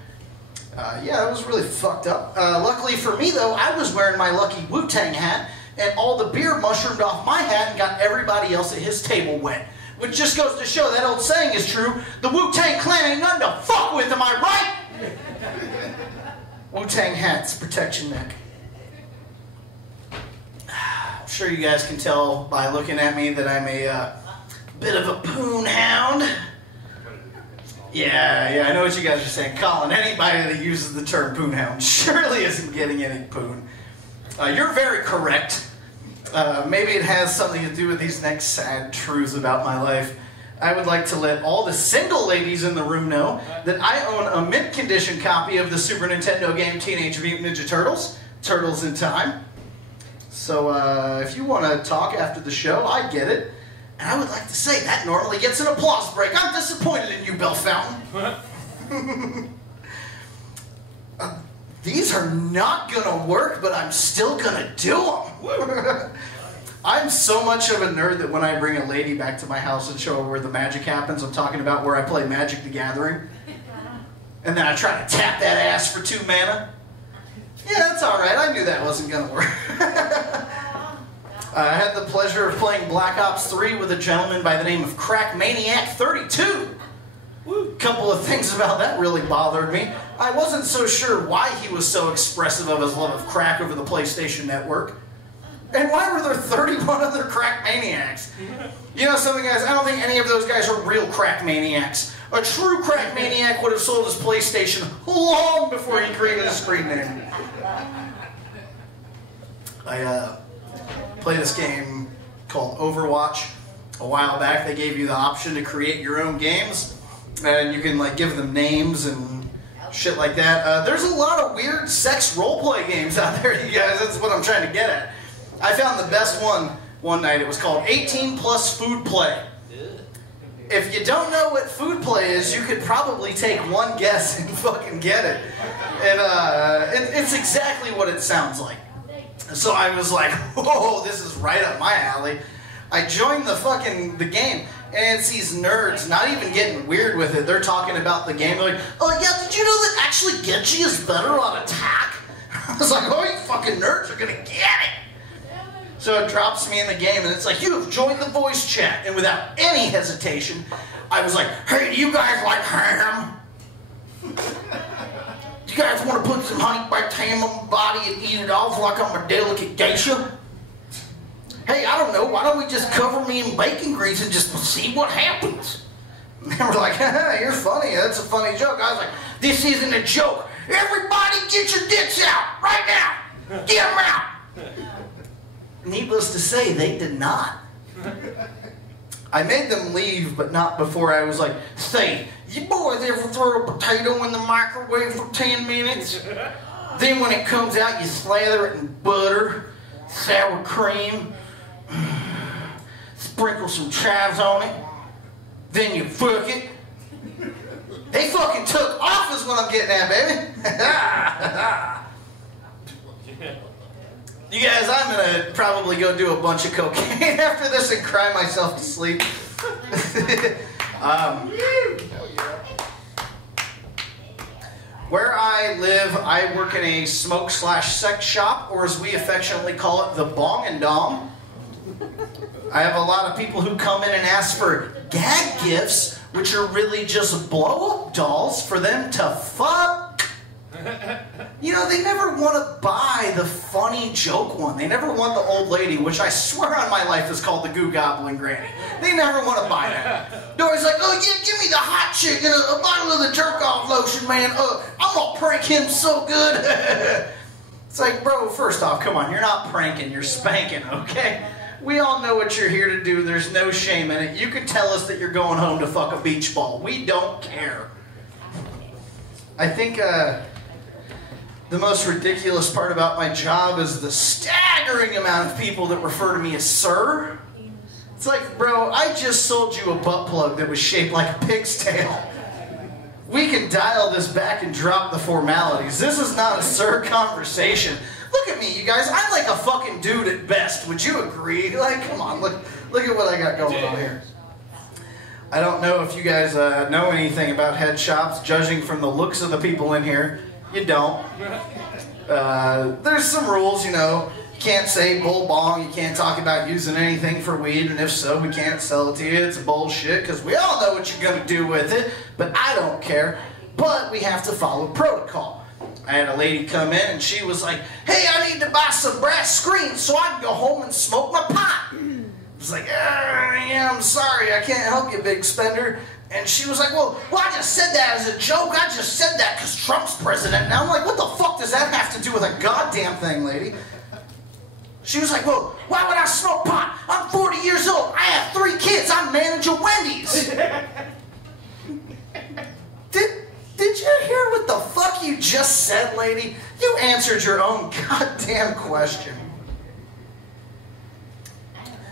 Yeah, it was really fucked up. Luckily for me, though, I was wearing my lucky Wu-Tang hat, and all the beer mushroomed off my hat and got everybody else at his table wet. Which just goes to show that old saying is true. The Wu-Tang Clan ain't nothing to fuck with, am I right? Wu-Tang hats, protect your neck. I'm sure you guys can tell by looking at me that I'm a bit of a poon hound. Yeah, I know what you guys are saying. Colin, anybody that uses the term poon hound surely isn't getting any poon. You're very correct. Maybe it has something to do with these next sad truths about my life. I would like to let all the single ladies in the room know that I own a mint-condition copy of the Super Nintendo game Teenage Mutant Ninja Turtles, Turtles in Time. So if you want to talk after the show, I get it. And I would like to say that normally gets an applause break. I'm disappointed in you, Bellefontaine. These are not going to work, but I'm still going to do them. I'm so much of a nerd that when I bring a lady back to my house and show her where the magic happens, I'm talking about where I play Magic the Gathering. And then I try to tap that ass for 2 mana. Yeah, that's alright. I knew that wasn't going to work. I had the pleasure of playing Black Ops 3 with a gentleman by the name of Crack Maniac 32. A couple of things about that really bothered me. I wasn't so sure why he was so expressive of his love of crack over the PlayStation Network. And why were there 31 other crack maniacs? You know something, guys? I don't think any of those guys are real crack maniacs. A true crack maniac would have sold his PlayStation long before he created a screen name. I played this game called Overwatch a while back. They gave you the option to create your own games, and you can like give them names and shit like that. There's a lot of weird sex roleplay games out there, you guys. That's what I'm trying to get at. I found the best one night. It was called 18 Plus Food Play. If you don't know what food play is, you could probably take one guess and fucking get it. And it's exactly what it sounds like. So I was like, whoa, this is right up my alley. I joined the game, and it's these nerds not even getting weird with it. They're talking about the game. They're like, oh yeah, did you know that actually Genji is better on attack? I was like, oh, you fucking nerds are gonna get it. So it drops me in the game, and it's like, you have joined the voice chat. And without any hesitation, I was like, hey, do you guys like ham? Do you guys want to put some honey baked ham on my body and eat it off like I'm a delicate geisha? Hey, I don't know, why don't we just cover me in bacon grease and just see what happens? And they were like, haha, you're funny, that's a funny joke. I was like, this isn't a joke. Everybody get your dicks out, right now. Get them out. Needless to say, they did not. I made them leave, but not before I was like, say, you boys ever throw a potato in the microwave for 10 minutes? Then when it comes out, you slather it in butter, sour cream, sprinkle some chives on it, then you fuck it. They fucking took off is what I'm getting at, baby. You guys, I'm going to probably go do a bunch of cocaine after this and cry myself to sleep. Where I live, I work in a smoke/sex shop, or as we affectionately call it, the bong and dong. I have a lot of people who come in and ask for gag gifts, which are really just blow-up dolls for them to fuck. You know, they never want to buy the funny joke one. They never want the old lady, which I swear on my life is called the Goo Goblin Granny. They never want to buy that. They're always like, oh yeah, give me the hot chick and a bottle of the jerk-off lotion, man. I'm going to prank him so good. It's like, bro, first off, come on, you're not pranking, you're spanking, okay? We all know what you're here to do. There's no shame in it. You could tell us that you're going home to fuck a beach ball. We don't care. I think, the most ridiculous part about my job is the staggering amount of people that refer to me as sir. It's like, bro, I just sold you a butt plug that was shaped like a pig's tail. We can dial this back and drop the formalities. This is not a sir conversation. Look at me, you guys. I'm like a fucking dude at best. Would you agree? Like, come on, look at what I got going on here. I don't know if you guys know anything about head shops. Judging from the looks of the people in here, you don't. There's some rules, you know. You can't say bull bong. You can't talk about using anything for weed, and if so, we can't sell it to you. It's bullshit, because we all know what you're going to do with it, but I don't care. But we have to follow protocol. I had a lady come in, and she was like, hey, I need to buy some brass screens so I can go home and smoke my pot. I was like, yeah, I'm sorry, I can't help you, big spender. And she was like, well, I just said that as a joke. I just said that because Trump's president. And I'm like, what the fuck does that have to do with a goddamn thing, lady? She was like, well, why would I smoke pot? I'm 40 years old. I have 3 kids. I manage a Wendy's. Did you hear what the fuck you just said, lady? You answered your own goddamn question.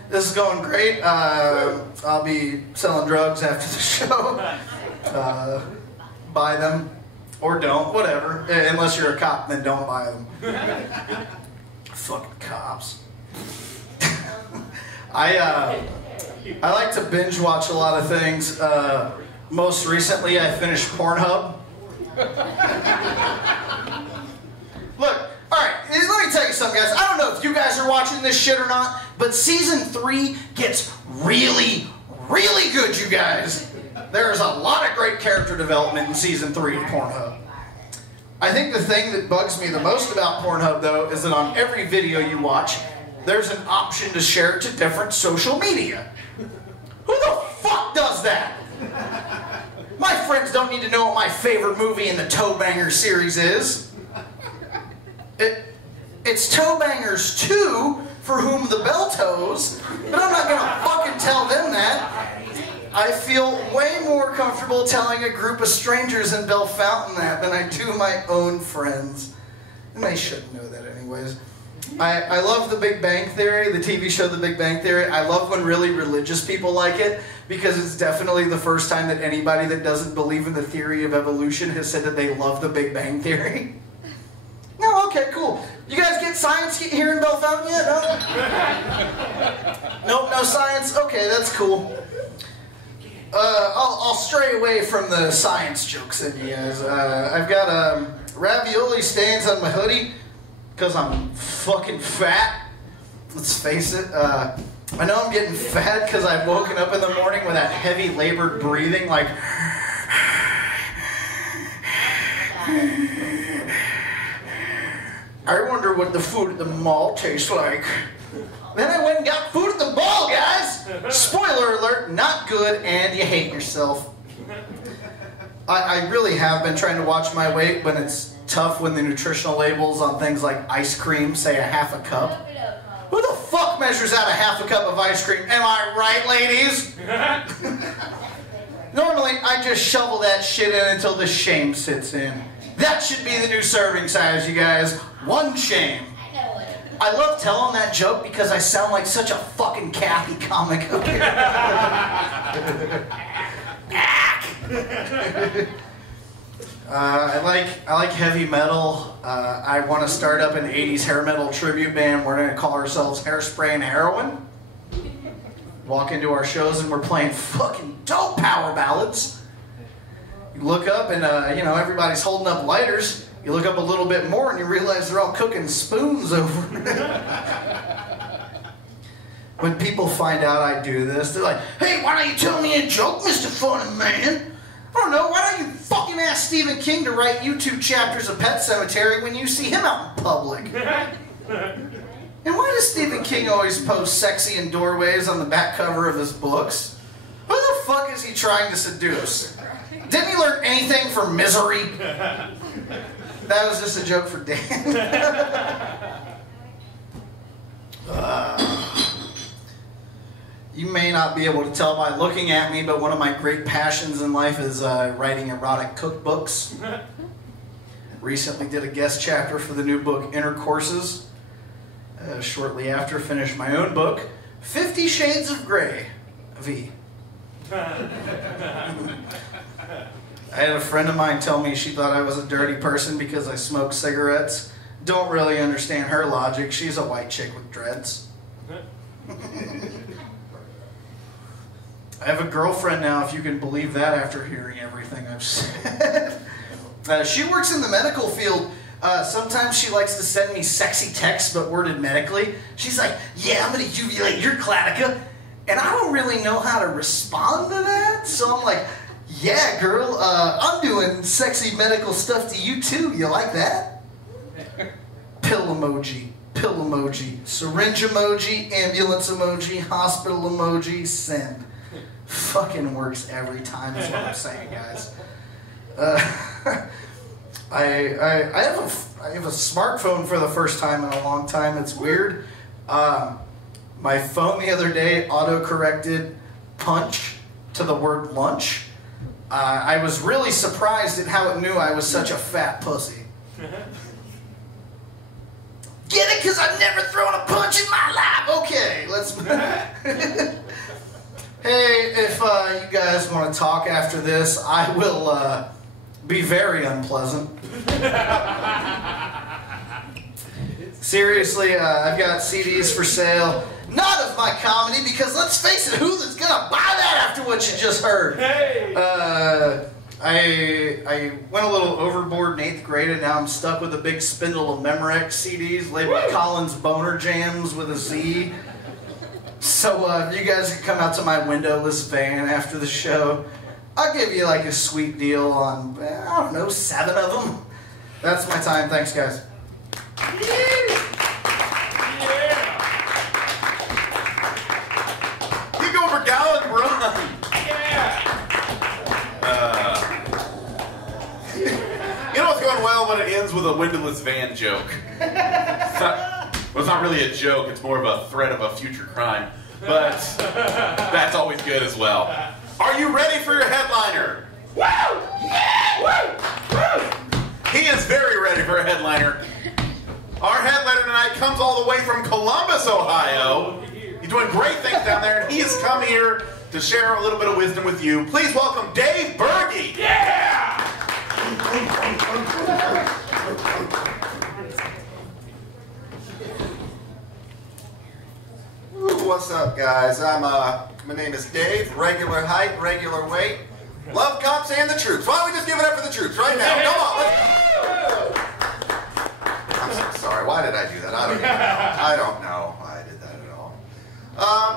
This is going great. I'll be selling drugs after the show. Buy them. Or don't. Whatever. Unless you're a cop, then don't buy them. Fucking cops. I like to binge watch a lot of things. Most recently, I finished Pornhub. Look, all right, let me tell you something, guys. I don't know if you guys are watching this shit or not, but season 3 gets really, really good, you guys. There's a lot of great character development in season 3 of Pornhub. I think the thing that bugs me the most about Pornhub, though, is that on every video you watch, there's an option to share it to different social media. Who the fuck does that? My friends don't need to know what my favorite movie in the Toe Bangers series is. It's Toe Bangers 2, For Whom the Bell Toes, but I'm not gonna fucking tell them that. I feel way more comfortable telling a group of strangers in Bellefontaine that than I do my own friends. And they shouldn't know that anyways. I love The Big Bang Theory, the TV show The Big Bang Theory. I love when really religious people like it, because it's definitely the first time that anybody that doesn't believe in the theory of evolution has said that they love The Big Bang Theory. No, okay, cool. You guys get science here in Bellefontaine yet? No? Nope, no science? Okay, that's cool. I'll stray away from the science jokes then, you guys. I've got ravioli stains on my hoodie because I'm fucking fat. Let's face it. I know I'm getting fat because I've woken up in the morning with that heavy labored breathing, like... I wonder what the food at the mall tastes like. Then I went and got food at the mall, guys! Spoiler alert, not good, and you hate yourself. I really have been trying to watch my weight, but it's tough when the nutritional labels on things like ice cream say a half a cup. Who the fuck measures out a half a cup of ice cream? Am I right, ladies? Normally, I just shovel that shit in until the shame sits in. That should be the new serving size, you guys. 1 shame. I love telling that joke because I sound like such a fucking Kathy comic up here. I like heavy metal. I want to start up an 80s hair metal tribute band. We're going to call ourselves Hairspray and Heroin. Walk into our shows and we're playing fucking dope power ballads. You look up and, you know, everybody's holding up lighters. You look up a little bit more and you realize they're all cooking spoons over. When people find out I do this, they're like, hey, why don't you tell me a joke, Mr. Funny Man? I don't know, why don't you fucking ask Stephen King to write you 2 chapters of Pet Sematary when you see him out in public? And why does Stephen King always post sexy in doorways on the back cover of his books? Who the fuck is he trying to seduce? Didn't he learn anything from Misery? That was just a joke for Dan. You may not be able to tell by looking at me, but one of my great passions in life is writing erotic cookbooks. Recently did a guest chapter for the new book Intercourses. Shortly after, finished my own book, 50 Shades of Grey, V. I had a friend of mine tell me she thought I was a dirty person because I smoke cigarettes. Don't really understand her logic. She's a white chick with dreads. I have a girlfriend now, if you can believe that, after hearing everything I've said. She works in the medical field. Sometimes she likes to send me sexy texts, but worded medically. She's like, yeah, I'm going to uvulate your clavicle. And I don't really know how to respond to that. So I'm like, yeah, girl, I'm doing sexy medical stuff to you too. You like that? Pill emoji, syringe emoji, ambulance emoji, hospital emoji, send. Fucking works every time is what I'm saying, guys. I have a smartphone for the first time in a long time. It's weird. My phone the other day auto-corrected punch to the word lunch. I was really surprised at how it knew I was such a fat pussy. Get it? Because I've never thrown a punch in my life. Okay, let's... Hey, if you guys want to talk after this, I will be very unpleasant. Seriously, I've got CDs for sale. Not of my comedy, because let's face it, who's gonna buy that after what you just heard? Hey! I went a little overboard in 8th grade, and now I'm stuck with a big spindle of Memorex CDs labeled Colin's Boner Jams with a Z. So if you guys can come out to my windowless van after the show, I'll give you like a sweet deal on, I don't know, 7 of them. That's my time. Thanks, guys. Kick over Gallon Brun. You know what's going well when it ends with a windowless van joke? It's not really a joke, it's more of a threat of a future crime. But that's always good as well. Are you ready for your headliner? Woo! Yeah! Woo! Woo! He is very ready for a headliner. Our headliner tonight comes all the way from Columbus, Ohio. He's doing great things down there, and he has come here to share a little bit of wisdom with you. Please welcome Dave Burkey. Yeah! What's up, guys? My name is Dave. Regular height, regular weight. Love cops and the troops. Why don't we just give it up for the troops right now? Come on, I'm so sorry. Why did I do that? I don't even know. I don't know why I did that at all.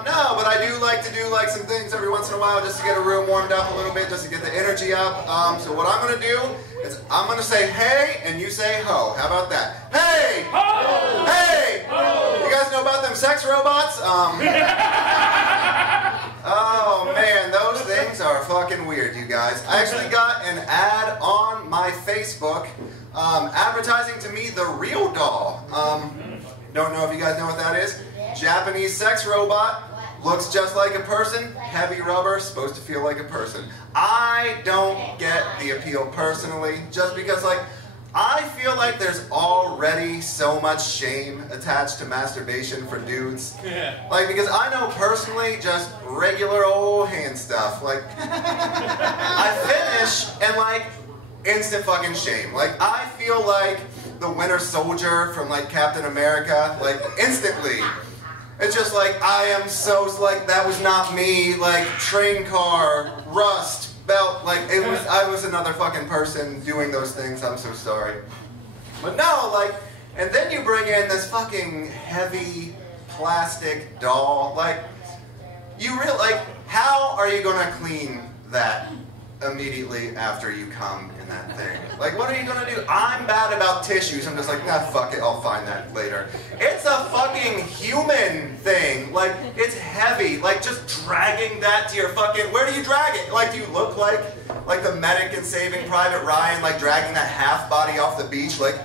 No, but I do like to do like some things every once in a while just to get a room warmed up a little bit, just to get the energy up. So what I'm going to do is I'm going to say hey, and you say ho. How about that? Hey! Ho! Hey! Ho! You guys know about them sex robots? Oh man, those things are fucking weird, you guys. I actually got an ad on my Facebook advertising to me the real doll. Don't know if you guys know what that is. Japanese sex robot, looks just like a person, heavy rubber, supposed to feel like a person. I don't get the appeal personally, just because like, I feel like there's already so much shame attached to masturbation for dudes. Yeah. Like, because I know personally just regular old hand stuff. Like, I finish and like, instant fucking shame. Like, I feel like the Winter Soldier from like Captain America, like instantly. It's just like, I am so, like, that was not me, like, train car, rust, belt, like, I was another fucking person doing those things, I'm so sorry. But no, like, and then you bring in this fucking heavy plastic doll, like, how are you gonna clean that immediately after you come in that thing? Like, what are you gonna do? I'm bad about tissues. I'm just like, nah, fuck it, I'll find that later. It's a fucking human thing. Like, it's heavy. Like, just dragging that to your fucking, where do you drag it? Like, do you look like the medic in Saving Private Ryan, like dragging that half body off the beach? Like,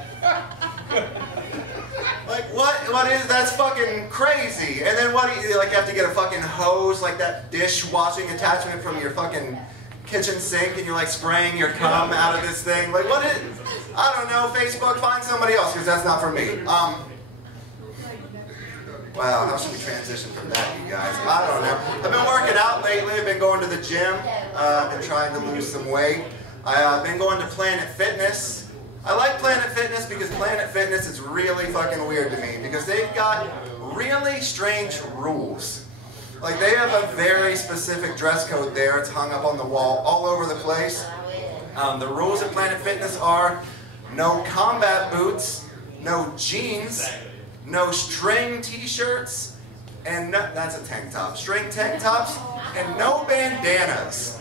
what is, that's fucking crazy. And then what do you, like, have to get a fucking hose, like that dishwashing attachment from your fucking kitchen sink, and you're like spraying your cum out of this thing. Like, what is, I don't know, Facebook, find somebody else, because that's not for me. Wow, how should we transition from that, you guys? I don't know. I've been working out lately. I've been going to the gym. I've been trying to lose some weight. I've been going to Planet Fitness. I like Planet Fitness because Planet Fitness is really fucking weird to me, because they've got really strange rules. Like, they have a very specific dress code there. It's hung up on the wall all over the place. The rules at Planet Fitness are no combat boots, no jeans, no string t-shirts, and no, that's a tank top. String tank tops, and no bandanas.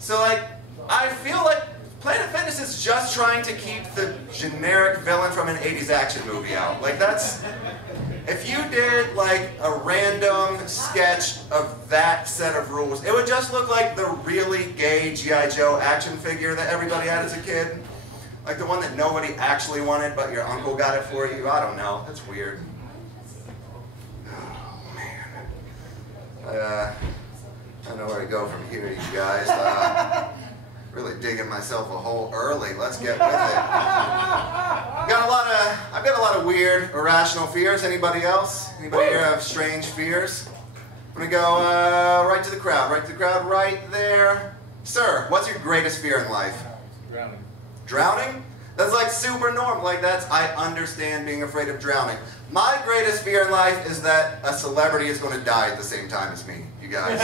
So, like, I feel like Planet Fitness is just trying to keep the generic villain from an 80s action movie out. Like, that's... If you did, like, a random sketch of that set of rules, it would just look like the really gay G.I. Joe action figure that everybody had as a kid. Like the one that nobody actually wanted, but your uncle got it for you. I don't know. That's weird. Oh, man. I don't know where to go from here, you guys. Really digging myself a hole early. Let's get with it. I've got a lot of weird, irrational fears. Anybody else? Anybody here have strange fears? I'm gonna go right to the crowd. Right to the crowd. Right there. Sir, what's your greatest fear in life? Drowning. Drowning? That's like super normal. Like I understand being afraid of drowning. My greatest fear in life is that a celebrity is going to die at the same time as me, you guys.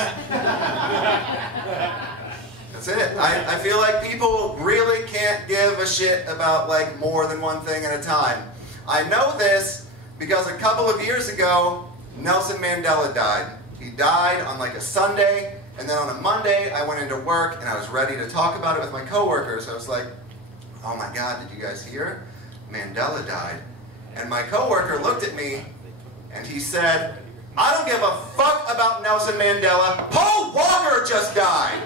That's it. I feel like people really can't give a shit about like more than one thing at a time. I know this because a couple of years ago, Nelson Mandela died. He died on like a Sunday, and then on a Monday, I went into work and I was ready to talk about it with my coworkers. I was like, oh my God, did you guys hear? Mandela died. And my coworker looked at me and he said, I don't give a fuck about Nelson Mandela. Paul Walker just died.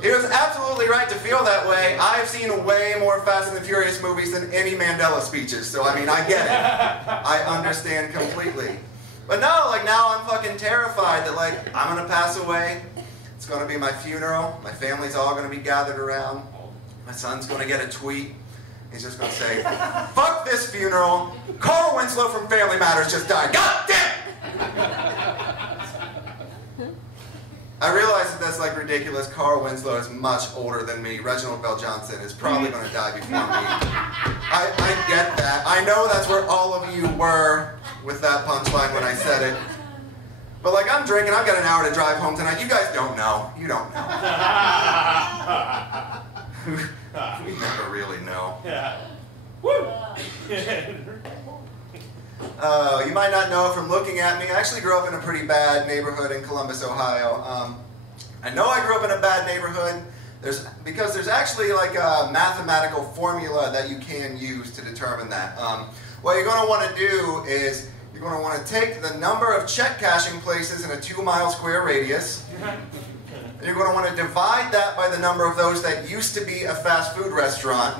He was absolutely right to feel that way. I've seen way more Fast and the Furious movies than any Mandela speeches, so I mean, I get it. I understand completely. But no, like now I'm fucking terrified that like I'm gonna pass away. It's gonna be my funeral. My family's all gonna be gathered around. My son's gonna get a tweet. He's just gonna say, fuck this funeral. Carl Winslow from Family Matters just died. God damn! I realize that that's like ridiculous. Carl Winslow is much older than me. Reginald Bell Johnson is probably going to die before me. I get that. I know that's where all of you were with that punchline when I said it. But like I'm drinking, I've got an hour to drive home tonight. You guys don't know. You don't know. We never really know. Yeah. Woo! You might not know from looking at me. I actually grew up in a pretty bad neighborhood in Columbus, Ohio. I know I grew up in a bad neighborhood because there's actually like a mathematical formula that you can use to determine that. What you're going to want to do is you're going to want to take the number of check cashing places in a 2-mile square radius. And you're going to want to divide that by the number of those that used to be a fast food restaurant.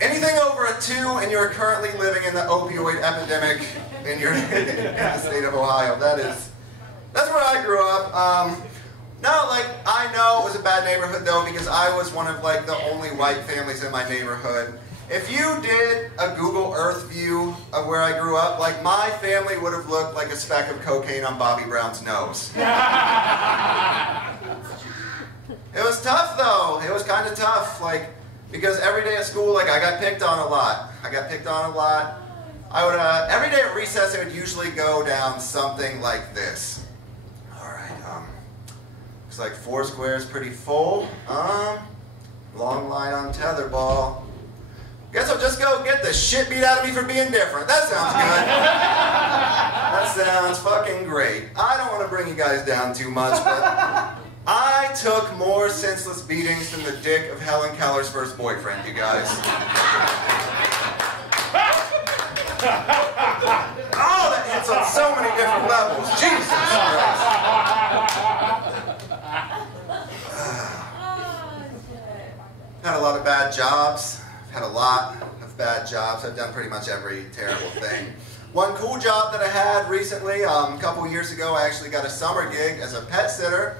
Anything over a 2 and you're currently living in the opioid epidemic in the state of Ohio. That's where I grew up. No, like I know it was a bad neighborhood though because I was one of like the only white families in my neighborhood. If you did a Google Earth view of where I grew up, like my family would have looked like a speck of cocaine on Bobby Brown's nose. It was tough though. It was kind of tough, like because every day at school, like I got picked on a lot. I would every day at recess, it would usually go down something like this. All right, looks like 4 squares pretty full. Long line on tetherball. Guess I'll just go get the shit beat out of me for being different. That sounds good. That sounds fucking great. I don't want to bring you guys down too much, but I took more senseless beatings than the dick of Helen Keller's first boyfriend, you guys. Oh, that hits on so many different levels. Jesus Christ. Had a lot of bad jobs. Had a lot of bad jobs. I've done pretty much every terrible thing. One cool job that I had recently, a couple years ago, I actually got a summer gig as a pet sitter.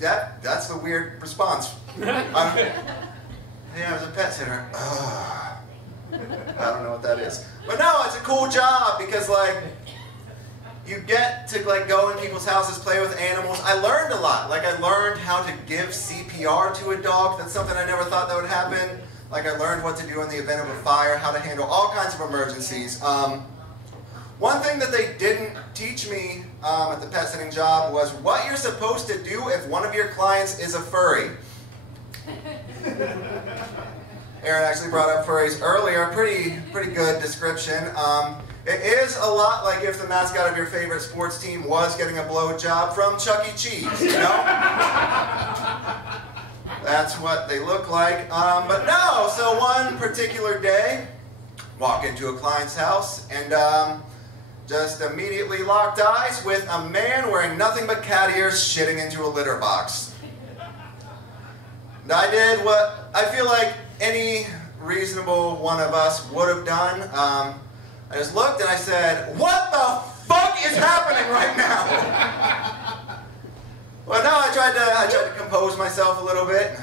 That's the weird response. Yeah, I was a pet sitter. I don't know what that is. But no, it's a cool job because like you get to like go in people's houses, play with animals. I learned a lot. Like I learned how to give CPR to a dog. That's something I never thought that would happen. Like I learned what to do in the event of a fire, how to handle all kinds of emergencies. One thing that they didn't teach me at the pet sitting job was what you're supposed to do if one of your clients is a furry. Aaron actually brought up furries earlier. Pretty good description. It is a lot like if the mascot of your favorite sports team was getting a blowjob from Chuck E. Cheese, you know? That's what they look like. But no, so one particular day, walk into a client's house and just immediately locked eyes with a man wearing nothing but cat ears shitting into a litter box. And I did what I feel like any reasonable one of us would have done. I just looked and I said, what the fuck is happening right now? Well, no, I tried to compose myself a little bit.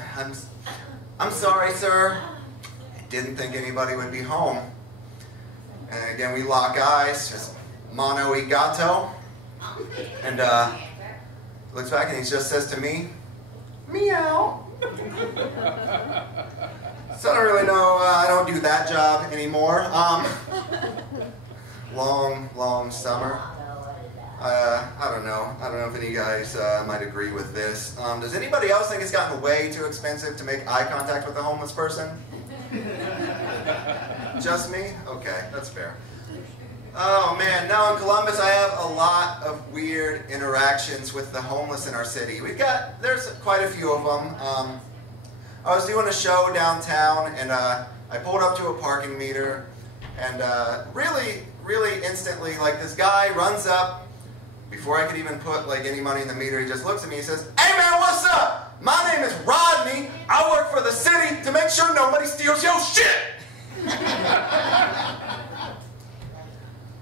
I'm sorry, sir. I didn't think anybody would be home. And again, we lock eyes, just mano y gato. And looks back and he just says to me, meow. So I don't really know, I don't do that job anymore. Long summer. I don't know if any of you guys might agree with this. Does anybody else think it's gotten way too expensive to make eye contact with a homeless person? Just me? Okay, that's fair. Oh man, now in Columbus I have a lot of weird interactions with the homeless in our city. There's quite a few of them. I was doing a show downtown and I pulled up to a parking meter and really instantly, like, this guy runs up. Before I could even put like any money in the meter, he just looks at me and says, "Hey man, what's up? My name is Rodney. I work for the city to make sure nobody steals your shit."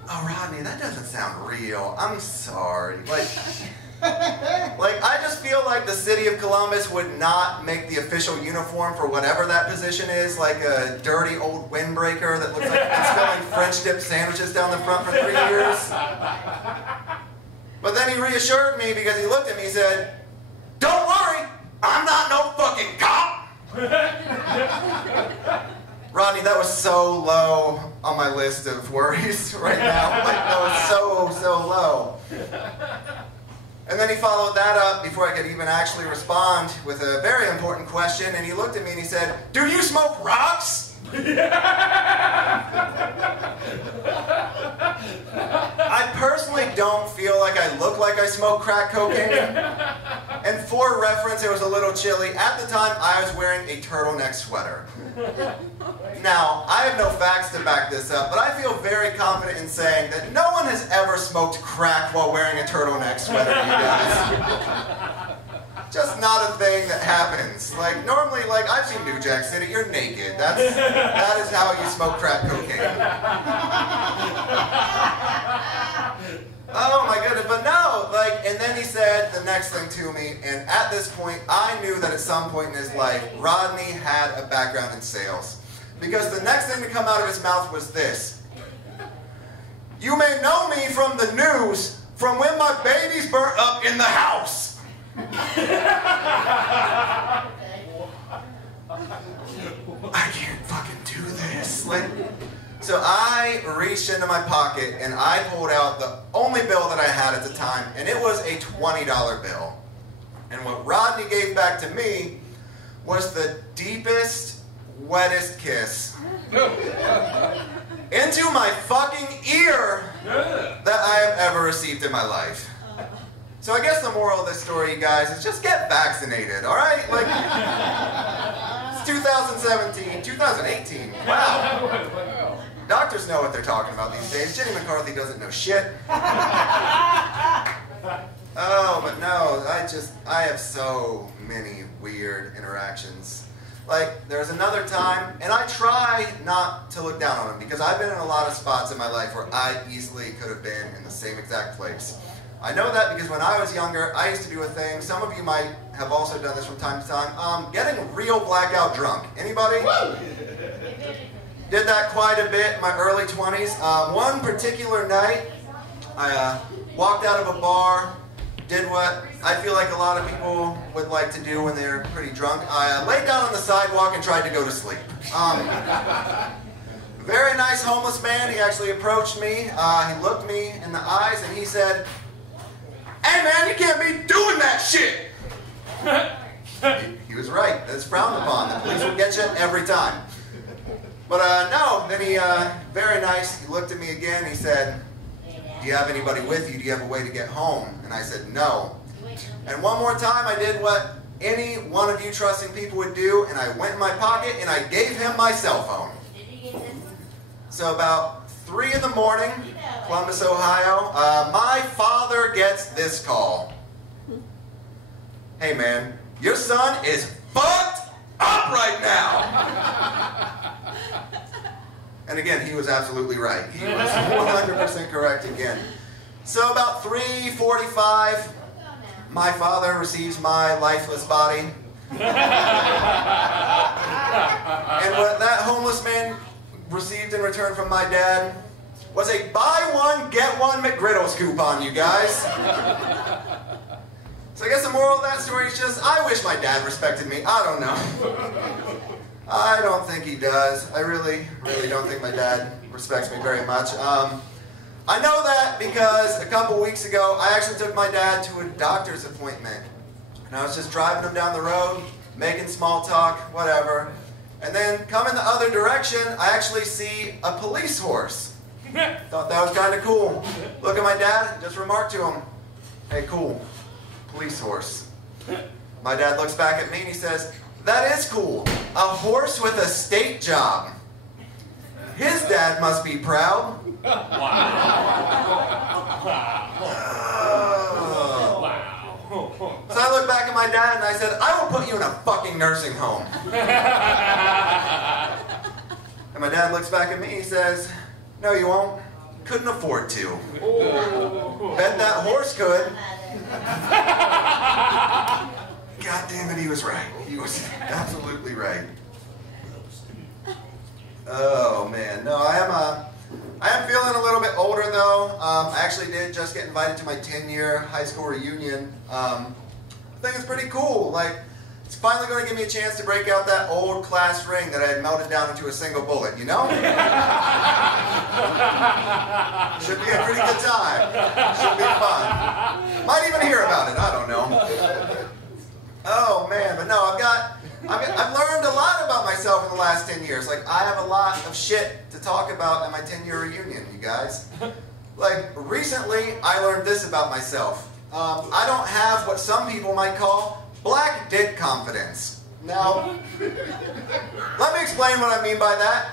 Oh, Rodney, that doesn't sound real. I'm sorry. Like I just feel like the city of Columbus would not make the official uniform for whatever that position is, like a dirty old windbreaker that looks like it's been spilling French dip sandwiches down the front for 3 years. But then he reassured me because he looked at me and said, "Don't worry, I'm not no fucking cop." Rodney, that was so low on my list of worries right now. Like, that was so low. And then he followed that up before I could even actually respond with a very important question. And he looked at me and he said, "Do you smoke rocks?" I personally don't feel like I look like I smoke crack cocaine. And for reference, it was a little chilly. At the time, I was wearing a turtleneck sweater. Now, I have no facts to back this up, but I feel very confident in saying that no one has ever smoked crack while wearing a turtleneck sweater, you guys. Just not a thing that happens. Like, normally, like, I've seen New Jack City, you're naked. That is how you smoke crack cocaine. Oh my goodness, but no, like, and then he said the next thing to me, and at this point, I knew that at some point in his life, Rodney had a background in sales. Because the next thing to come out of his mouth was this: "You may know me from the news, from when my baby's burnt up in the house." I can't fucking do this. Like, so I reached into my pocket and I pulled out the only bill that I had at the time, and it was a $20 bill. And what Rodney gave back to me was the deepest, wettest kiss into my fucking ear that I have ever received in my life. So I guess the moral of this story, you guys, is just get vaccinated, all right? Like, it's 2017, 2018. Wow. Doctors know what they're talking about these days. Jenny McCarthy doesn't know shit. Oh, but no, I have so many weird interactions. Like, there's another time, and I try not to look down on them because I've been in a lot of spots in my life where I easily could have been in the same exact place. I know that because when I was younger, I used to do a thing. Some of you might have also done this from time to time. Getting real blackout drunk. Anybody? Did that quite a bit in my early 20s. One particular night, I walked out of a bar, did what I feel like a lot of people would like to do when they're pretty drunk. I laid down on the sidewalk and tried to go to sleep. Very nice homeless man. He actually approached me. He looked me in the eyes and he said, "Hey man, you can't be doing that shit." He was right. That's frowned upon. The police will get you every time. But no, then he, very nice, he looked at me again. He said, "Do you have anybody with you? Do you have a way to get home?" And I said, "No." And one more time, I did what any one of you trusting people would do, and I went in my pocket and I gave him my cell phone. So about 3 in the morning, Columbus, Ohio, my father gets this call. "Hey man, your son is fucked up right now." And again, he was absolutely right. He was 100% correct again. So about 3:45, my father receives my lifeless body. And what that homeless man received in return from my dad was a buy one, get one McGriddles coupon, you guys. So I guess the moral of that story is just, I wish my dad respected me. I don't know. I don't think he does. I really don't think my dad respects me very much. I know that because a couple weeks ago, I actually took my dad to a doctor's appointment. And I was just driving him down the road, making small talk, whatever. And then coming the other direction, I actually see a police horse. Thought that was kind of cool. Look at my dad, just remarked to him, hey, cool, police horse. My dad looks back at me and he says, that is cool, a horse with a state job. His dad must be proud. So I look back at my dad and I said, I will put you in a fucking nursing home. And my dad looks back at me and he says, no you won't. Couldn't afford to. Bet that horse could. God damn it, he was right. He was absolutely right. Oh man, no, I am feeling a little bit older though. I actually did just get invited to my 10-year high school reunion. I think it's pretty cool. Like, it's finally going to give me a chance to break out that old class ring that I had melted down into a single bullet, you know? Should be a pretty good time. Should be fun. Might even hear about it, I don't know. Oh man, but no, I've learned a lot about myself in the last 10 years. Like, I have a lot of shit to talk about at my 10-year reunion, you guys. Like, recently, I learned this about myself. I don't have what some people might call black dick confidence. Now, let me explain what I mean by that.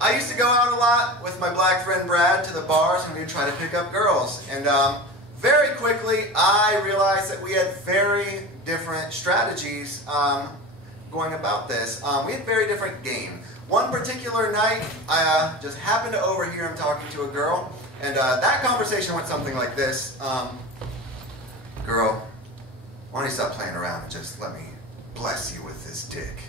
I used to go out a lot with my black friend Brad to the bars and we'd try to pick up girls. And very quickly, I realized that we had very different strategies going about this. We had very different game. One particular night, I just happened to overhear him talking to a girl, and that conversation went something like this. Girl, why don't you stop playing around and just let me bless you with this dick?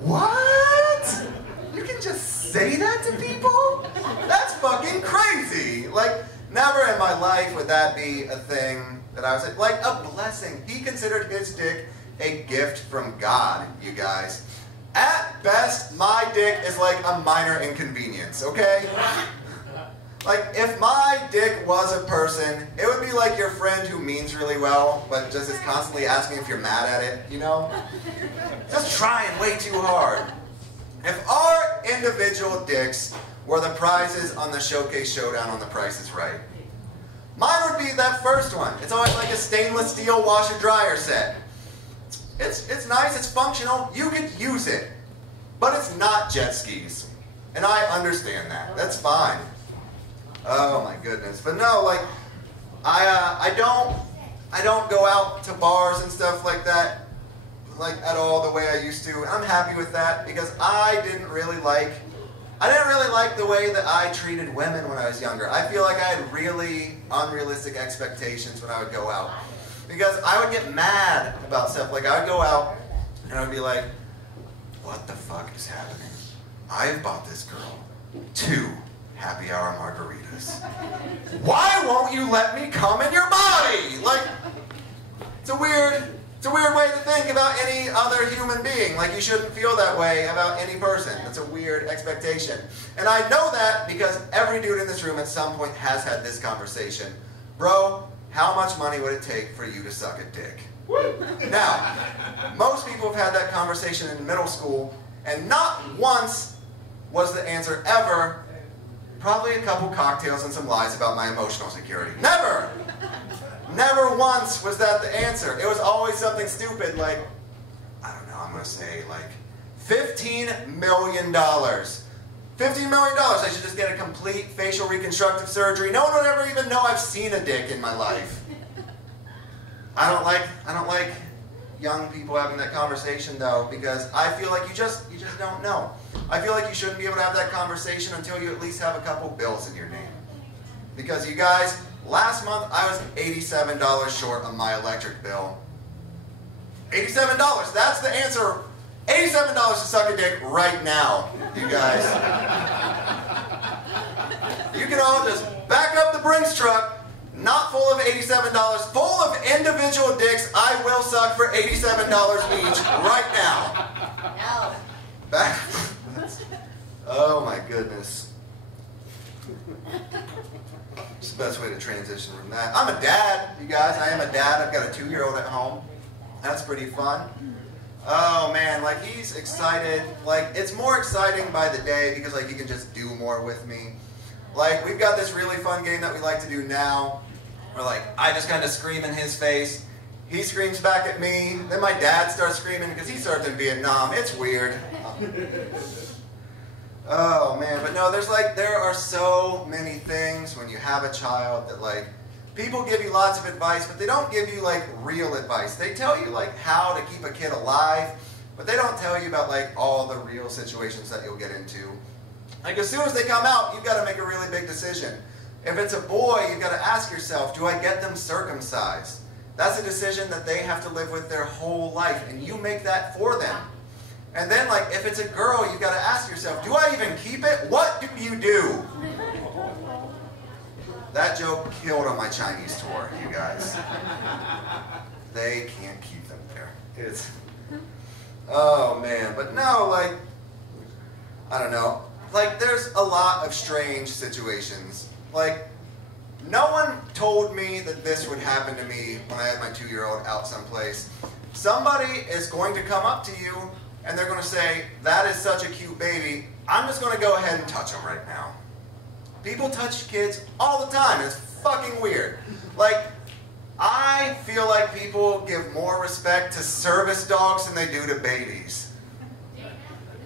What? You can just say that to people? That's fucking crazy. Like, never in my life would that be a thing that I was like a blessing. He considered his dick a gift from God, you guys. At best, my dick is like a minor inconvenience, okay? Like, if my dick was a person, it would be like your friend who means really well, but just is constantly asking if you're mad at it, you know? Just trying way too hard. If our individual dicks were the prizes on the Showcase Showdown on The Price is Right, mine would be that first one. It's always like a stainless steel washer dryer set. It's nice, it's functional, you could use it. But it's not jet skis. And I understand that. That's fine. Oh my goodness. But no, like, I don't go out to bars and stuff like that, like, at all the way I used to. And I'm happy with that because I didn't really like the way that I treated women when I was younger. I feel like I had really unrealistic expectations when I would go out. Because I would get mad about stuff. Like, I would go out and I would be like, what the fuck is happening? I've bought this girl 2 happy hour margaritas. Why won't you let me come in your body? Like, it's a weird way to think about any other human being. Like, you shouldn't feel that way about any person. That's a weird expectation. And I know that because every dude in this room at some point has had this conversation. Bro, how much money would it take for you to suck a dick? Now, most people have had that conversation in middle school, and not once was the answer ever, probably a couple cocktails and some lies about my emotional security. Never! Never once was that the answer. It was always something stupid like, I don't know, I'm going to say like $15 million. $15 million, I should just get a complete facial reconstructive surgery. No one would ever even know I've seen a dick in my life. I don't like young people having that conversation though, because I feel like you just don't know. I feel like you shouldn't be able to have that conversation until you at least have a couple bills in your name. Because you guys, last month I was $87 short on my electric bill. $87, that's the answer. $87 to suck a dick right now, you guys. You can all just back up the Brinks truck, Not full of $87, full of individual dicks I will suck for $87 each right now. No. Back. Oh my goodness. It's the best way to transition from that. I'm a dad, you guys. I am a dad. I've got a 2-year-old at home. That's pretty fun. Oh man, like he's excited. Like it's more exciting by the day because like he can just do more with me. Like we've got this really fun game that we like to do now. Where like I just kind of scream in his face. He screams back at me. Then my dad starts screaming because he served in Vietnam. It's weird. Oh man, but no, there are so many things when you have a child that like people give you lots of advice, but they don't give you like real advice. They tell you like how to keep a kid alive, but they don't tell you about like all the real situations that you'll get into. Like as soon as they come out, you've got to make a really big decision. If it's a boy, you've got to ask yourself, do I get them circumcised? That's a decision that they have to live with their whole life, and you make that for them. And then, like, if it's a girl, you've got to ask yourself, do I even keep it? What do you do? That joke killed on my Chinese tour, you guys. They can't keep them there. It's, oh man, but no, like, I don't know. Like, there's a lot of strange situations. Like, no one told me that this would happen to me when I had my 2-year-old out someplace. Somebody is going to come up to you and they're going to say, that is such a cute baby. I'm just going to go ahead and touch him right now. People touch kids all the time. It's fucking weird. Like, I feel like people give more respect to service dogs than they do to babies.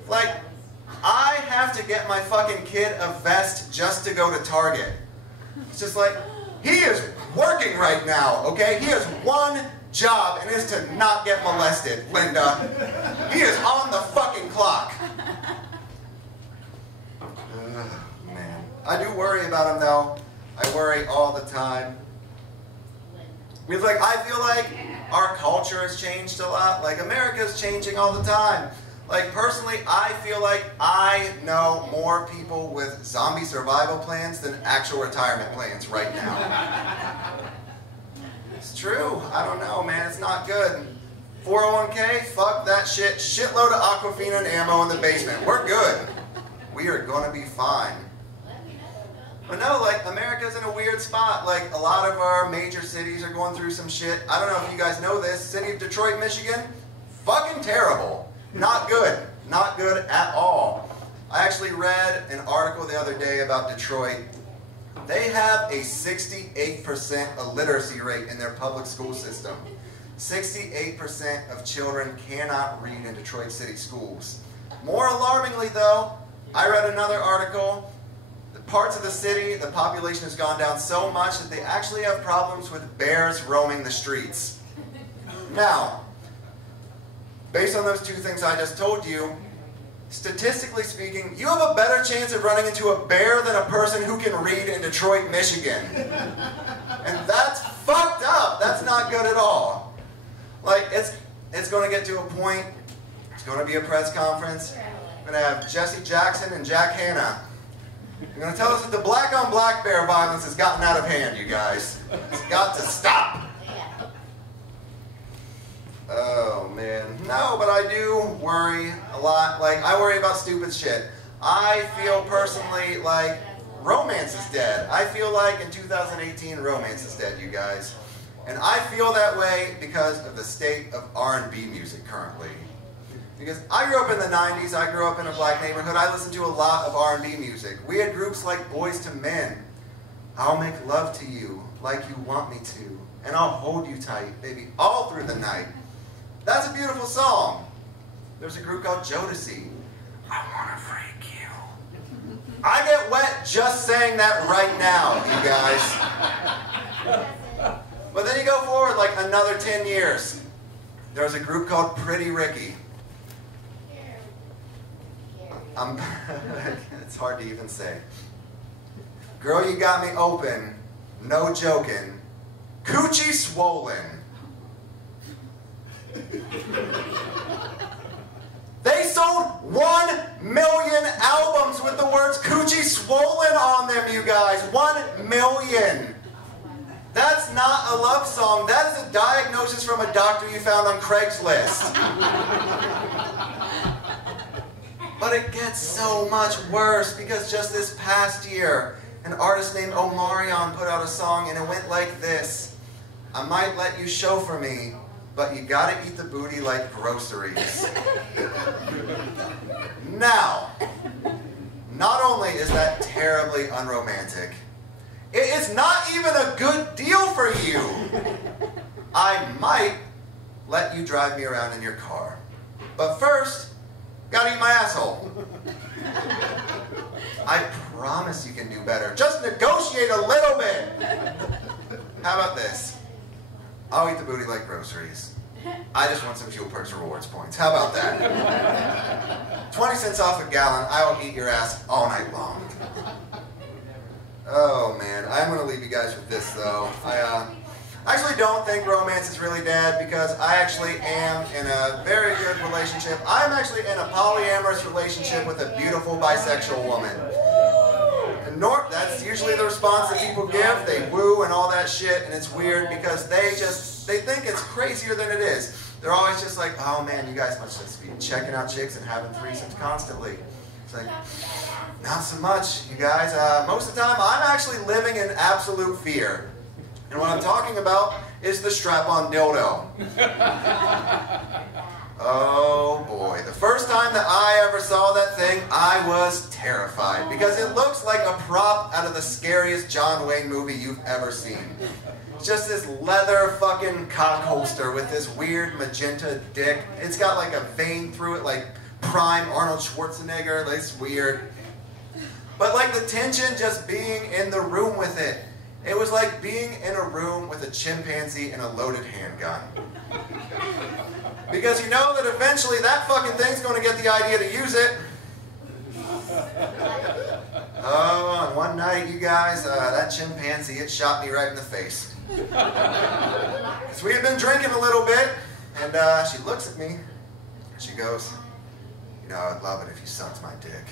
Like, I have to get my fucking kid a vest just to go to Target. It's just like, he is working right now, okay? He has one job, and it is to not get molested, Linda. He is on the fucking clock. Man. I do worry about him, though. I worry all the time. Because, like, I feel like our culture has changed a lot. Like, America's changing all the time. Like, personally, I feel like I know more people with zombie survival plans than actual retirement plans right now. It's true. I don't know, man. It's not good. 401k? Fuck that shit. Shitload of Aquafina and ammo in the basement. We're good. We are going to be fine. But no, like, America's in a weird spot. Like, a lot of our major cities are going through some shit. I don't know if you guys know this. City of Detroit, Michigan? Fucking terrible. Not good. Not good at all. I actually read an article the other day about Detroit. They have a 68% illiteracy rate in their public school system. 68% of children cannot read in Detroit City schools. More alarmingly, though, I read another article. The parts of the city, the population has gone down so much that they actually have problems with bears roaming the streets. Now, based on those two things I just told you, statistically speaking, you have a better chance of running into a bear than a person who can read in Detroit, Michigan. And that's fucked up. That's not good at all. Like, it's going to get to a point, it's going to be a press conference. We're going to have Jesse Jackson and Jack Hanna. They're going to tell us that the black-on-black bear violence has gotten out of hand, you guys. It's got to stop. Oh, man. No, but I do worry a lot. Like, I worry about stupid shit. I feel personally like romance is dead. I feel like in 2018, romance is dead, you guys. And I feel that way because of the state of R&B music currently. Because I grew up in the 90s. I grew up in a black neighborhood. I listened to a lot of R&B music. We had groups like Boys to Men. I'll make love to you like you want me to. And I'll hold you tight, baby, all through the night. That's a beautiful song. There's a group called Jodeci. I want to freak you. I get wet just saying that right now, you guys. But then you go forward like another 10 years. There's a group called Pretty Ricky. It's hard to even say. Girl, you got me open. No joking. Coochie swollen. They sold 1 million albums with the words Coochie swollen on them, you guys. 1 million. That's not a love song. That is a diagnosis from a doctor you found on Craigslist. But it gets so much worse because just this past year, an artist named Omarion put out a song and it went like this. I might let you chauffeur me, but you gotta eat the booty like groceries. Now, not only is that terribly unromantic, it is not even a good deal for you. I might let you drive me around in your car. But first, gotta eat my asshole. I promise you can do better. Just negotiate a little bit. How about this? I'll eat the booty like groceries. I just want some fuel perks rewards points. How about that? 20 cents off a gallon, I will eat your ass all night long. Oh man, I'm going to leave you guys with this though. I actually don't think romance is really dead because I actually am in a very good relationship. I'm actually in a polyamorous relationship with a beautiful bisexual woman. And that's usually the response that people give. They woo and all that shit, and it's weird because they think it's crazier than it is. They're always just like, oh man, you guys must just be checking out chicks and having threesomes constantly. It's like, not so much, you guys. Most of the time, I'm actually living in absolute fear. And what I'm talking about is the strap-on dildo. Oh boy, the first time that I ever saw that thing, I was terrified because it looks like a prop out of the scariest John Wayne movie you've ever seen. It's just this leather fucking cock holster with this weird magenta dick. It's got like a vein through it like prime Arnold Schwarzenegger. It's weird. But like the tension just being in the room with it. It was like being in a room with a chimpanzee and a loaded handgun. Because you know that eventually that fucking thing's going to get the idea to use it. Oh, and one night, you guys, that chimpanzee, it shot me right in the face. So we had been drinking a little bit, and she looks at me, and she goes, you know, I'd love it if you sucked my dick.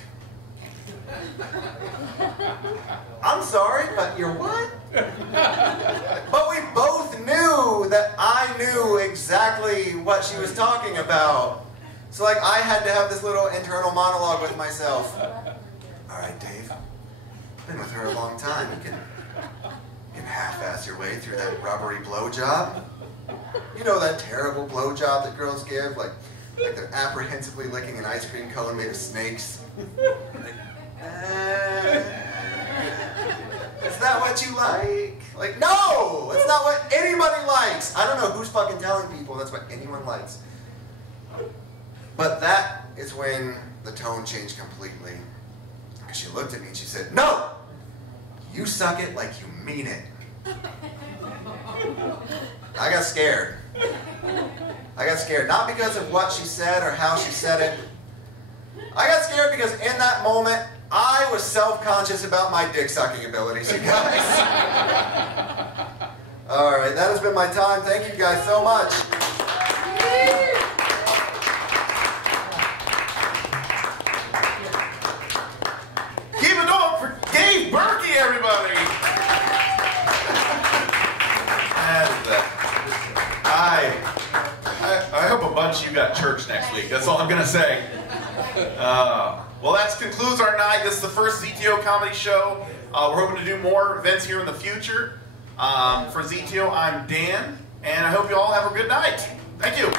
I'm sorry, but you're what? But we both knew that I knew exactly what she was talking about. So like I had to have this little internal monologue with myself. All right, Dave, been with her a long time. You can half-ass your way through that rubbery blowjob. You know that terrible blowjob that girls give, like they're apprehensively licking an ice cream cone made of snakes. Is that what you like? Like, no! It's not what anybody likes! I don't know who's fucking telling people that's what anyone likes. But that is when the tone changed completely. Because she looked at me and she said, no! You suck it like you mean it. I got scared. I got scared. Not because of what she said or how she said it. I got scared because in that moment, I was self-conscious about my dick-sucking abilities, you guys. All right, that has been my time. Thank you guys so much. Keep it up for Dave Burkey, everybody. I hope a bunch of you got church next week. That's all I'm going to say. Well, that concludes our night. This is the first ZTO comedy show. We're hoping to do more events here in the future. For ZTO, I'm Dan, and I hope you all have a good night. Thank you.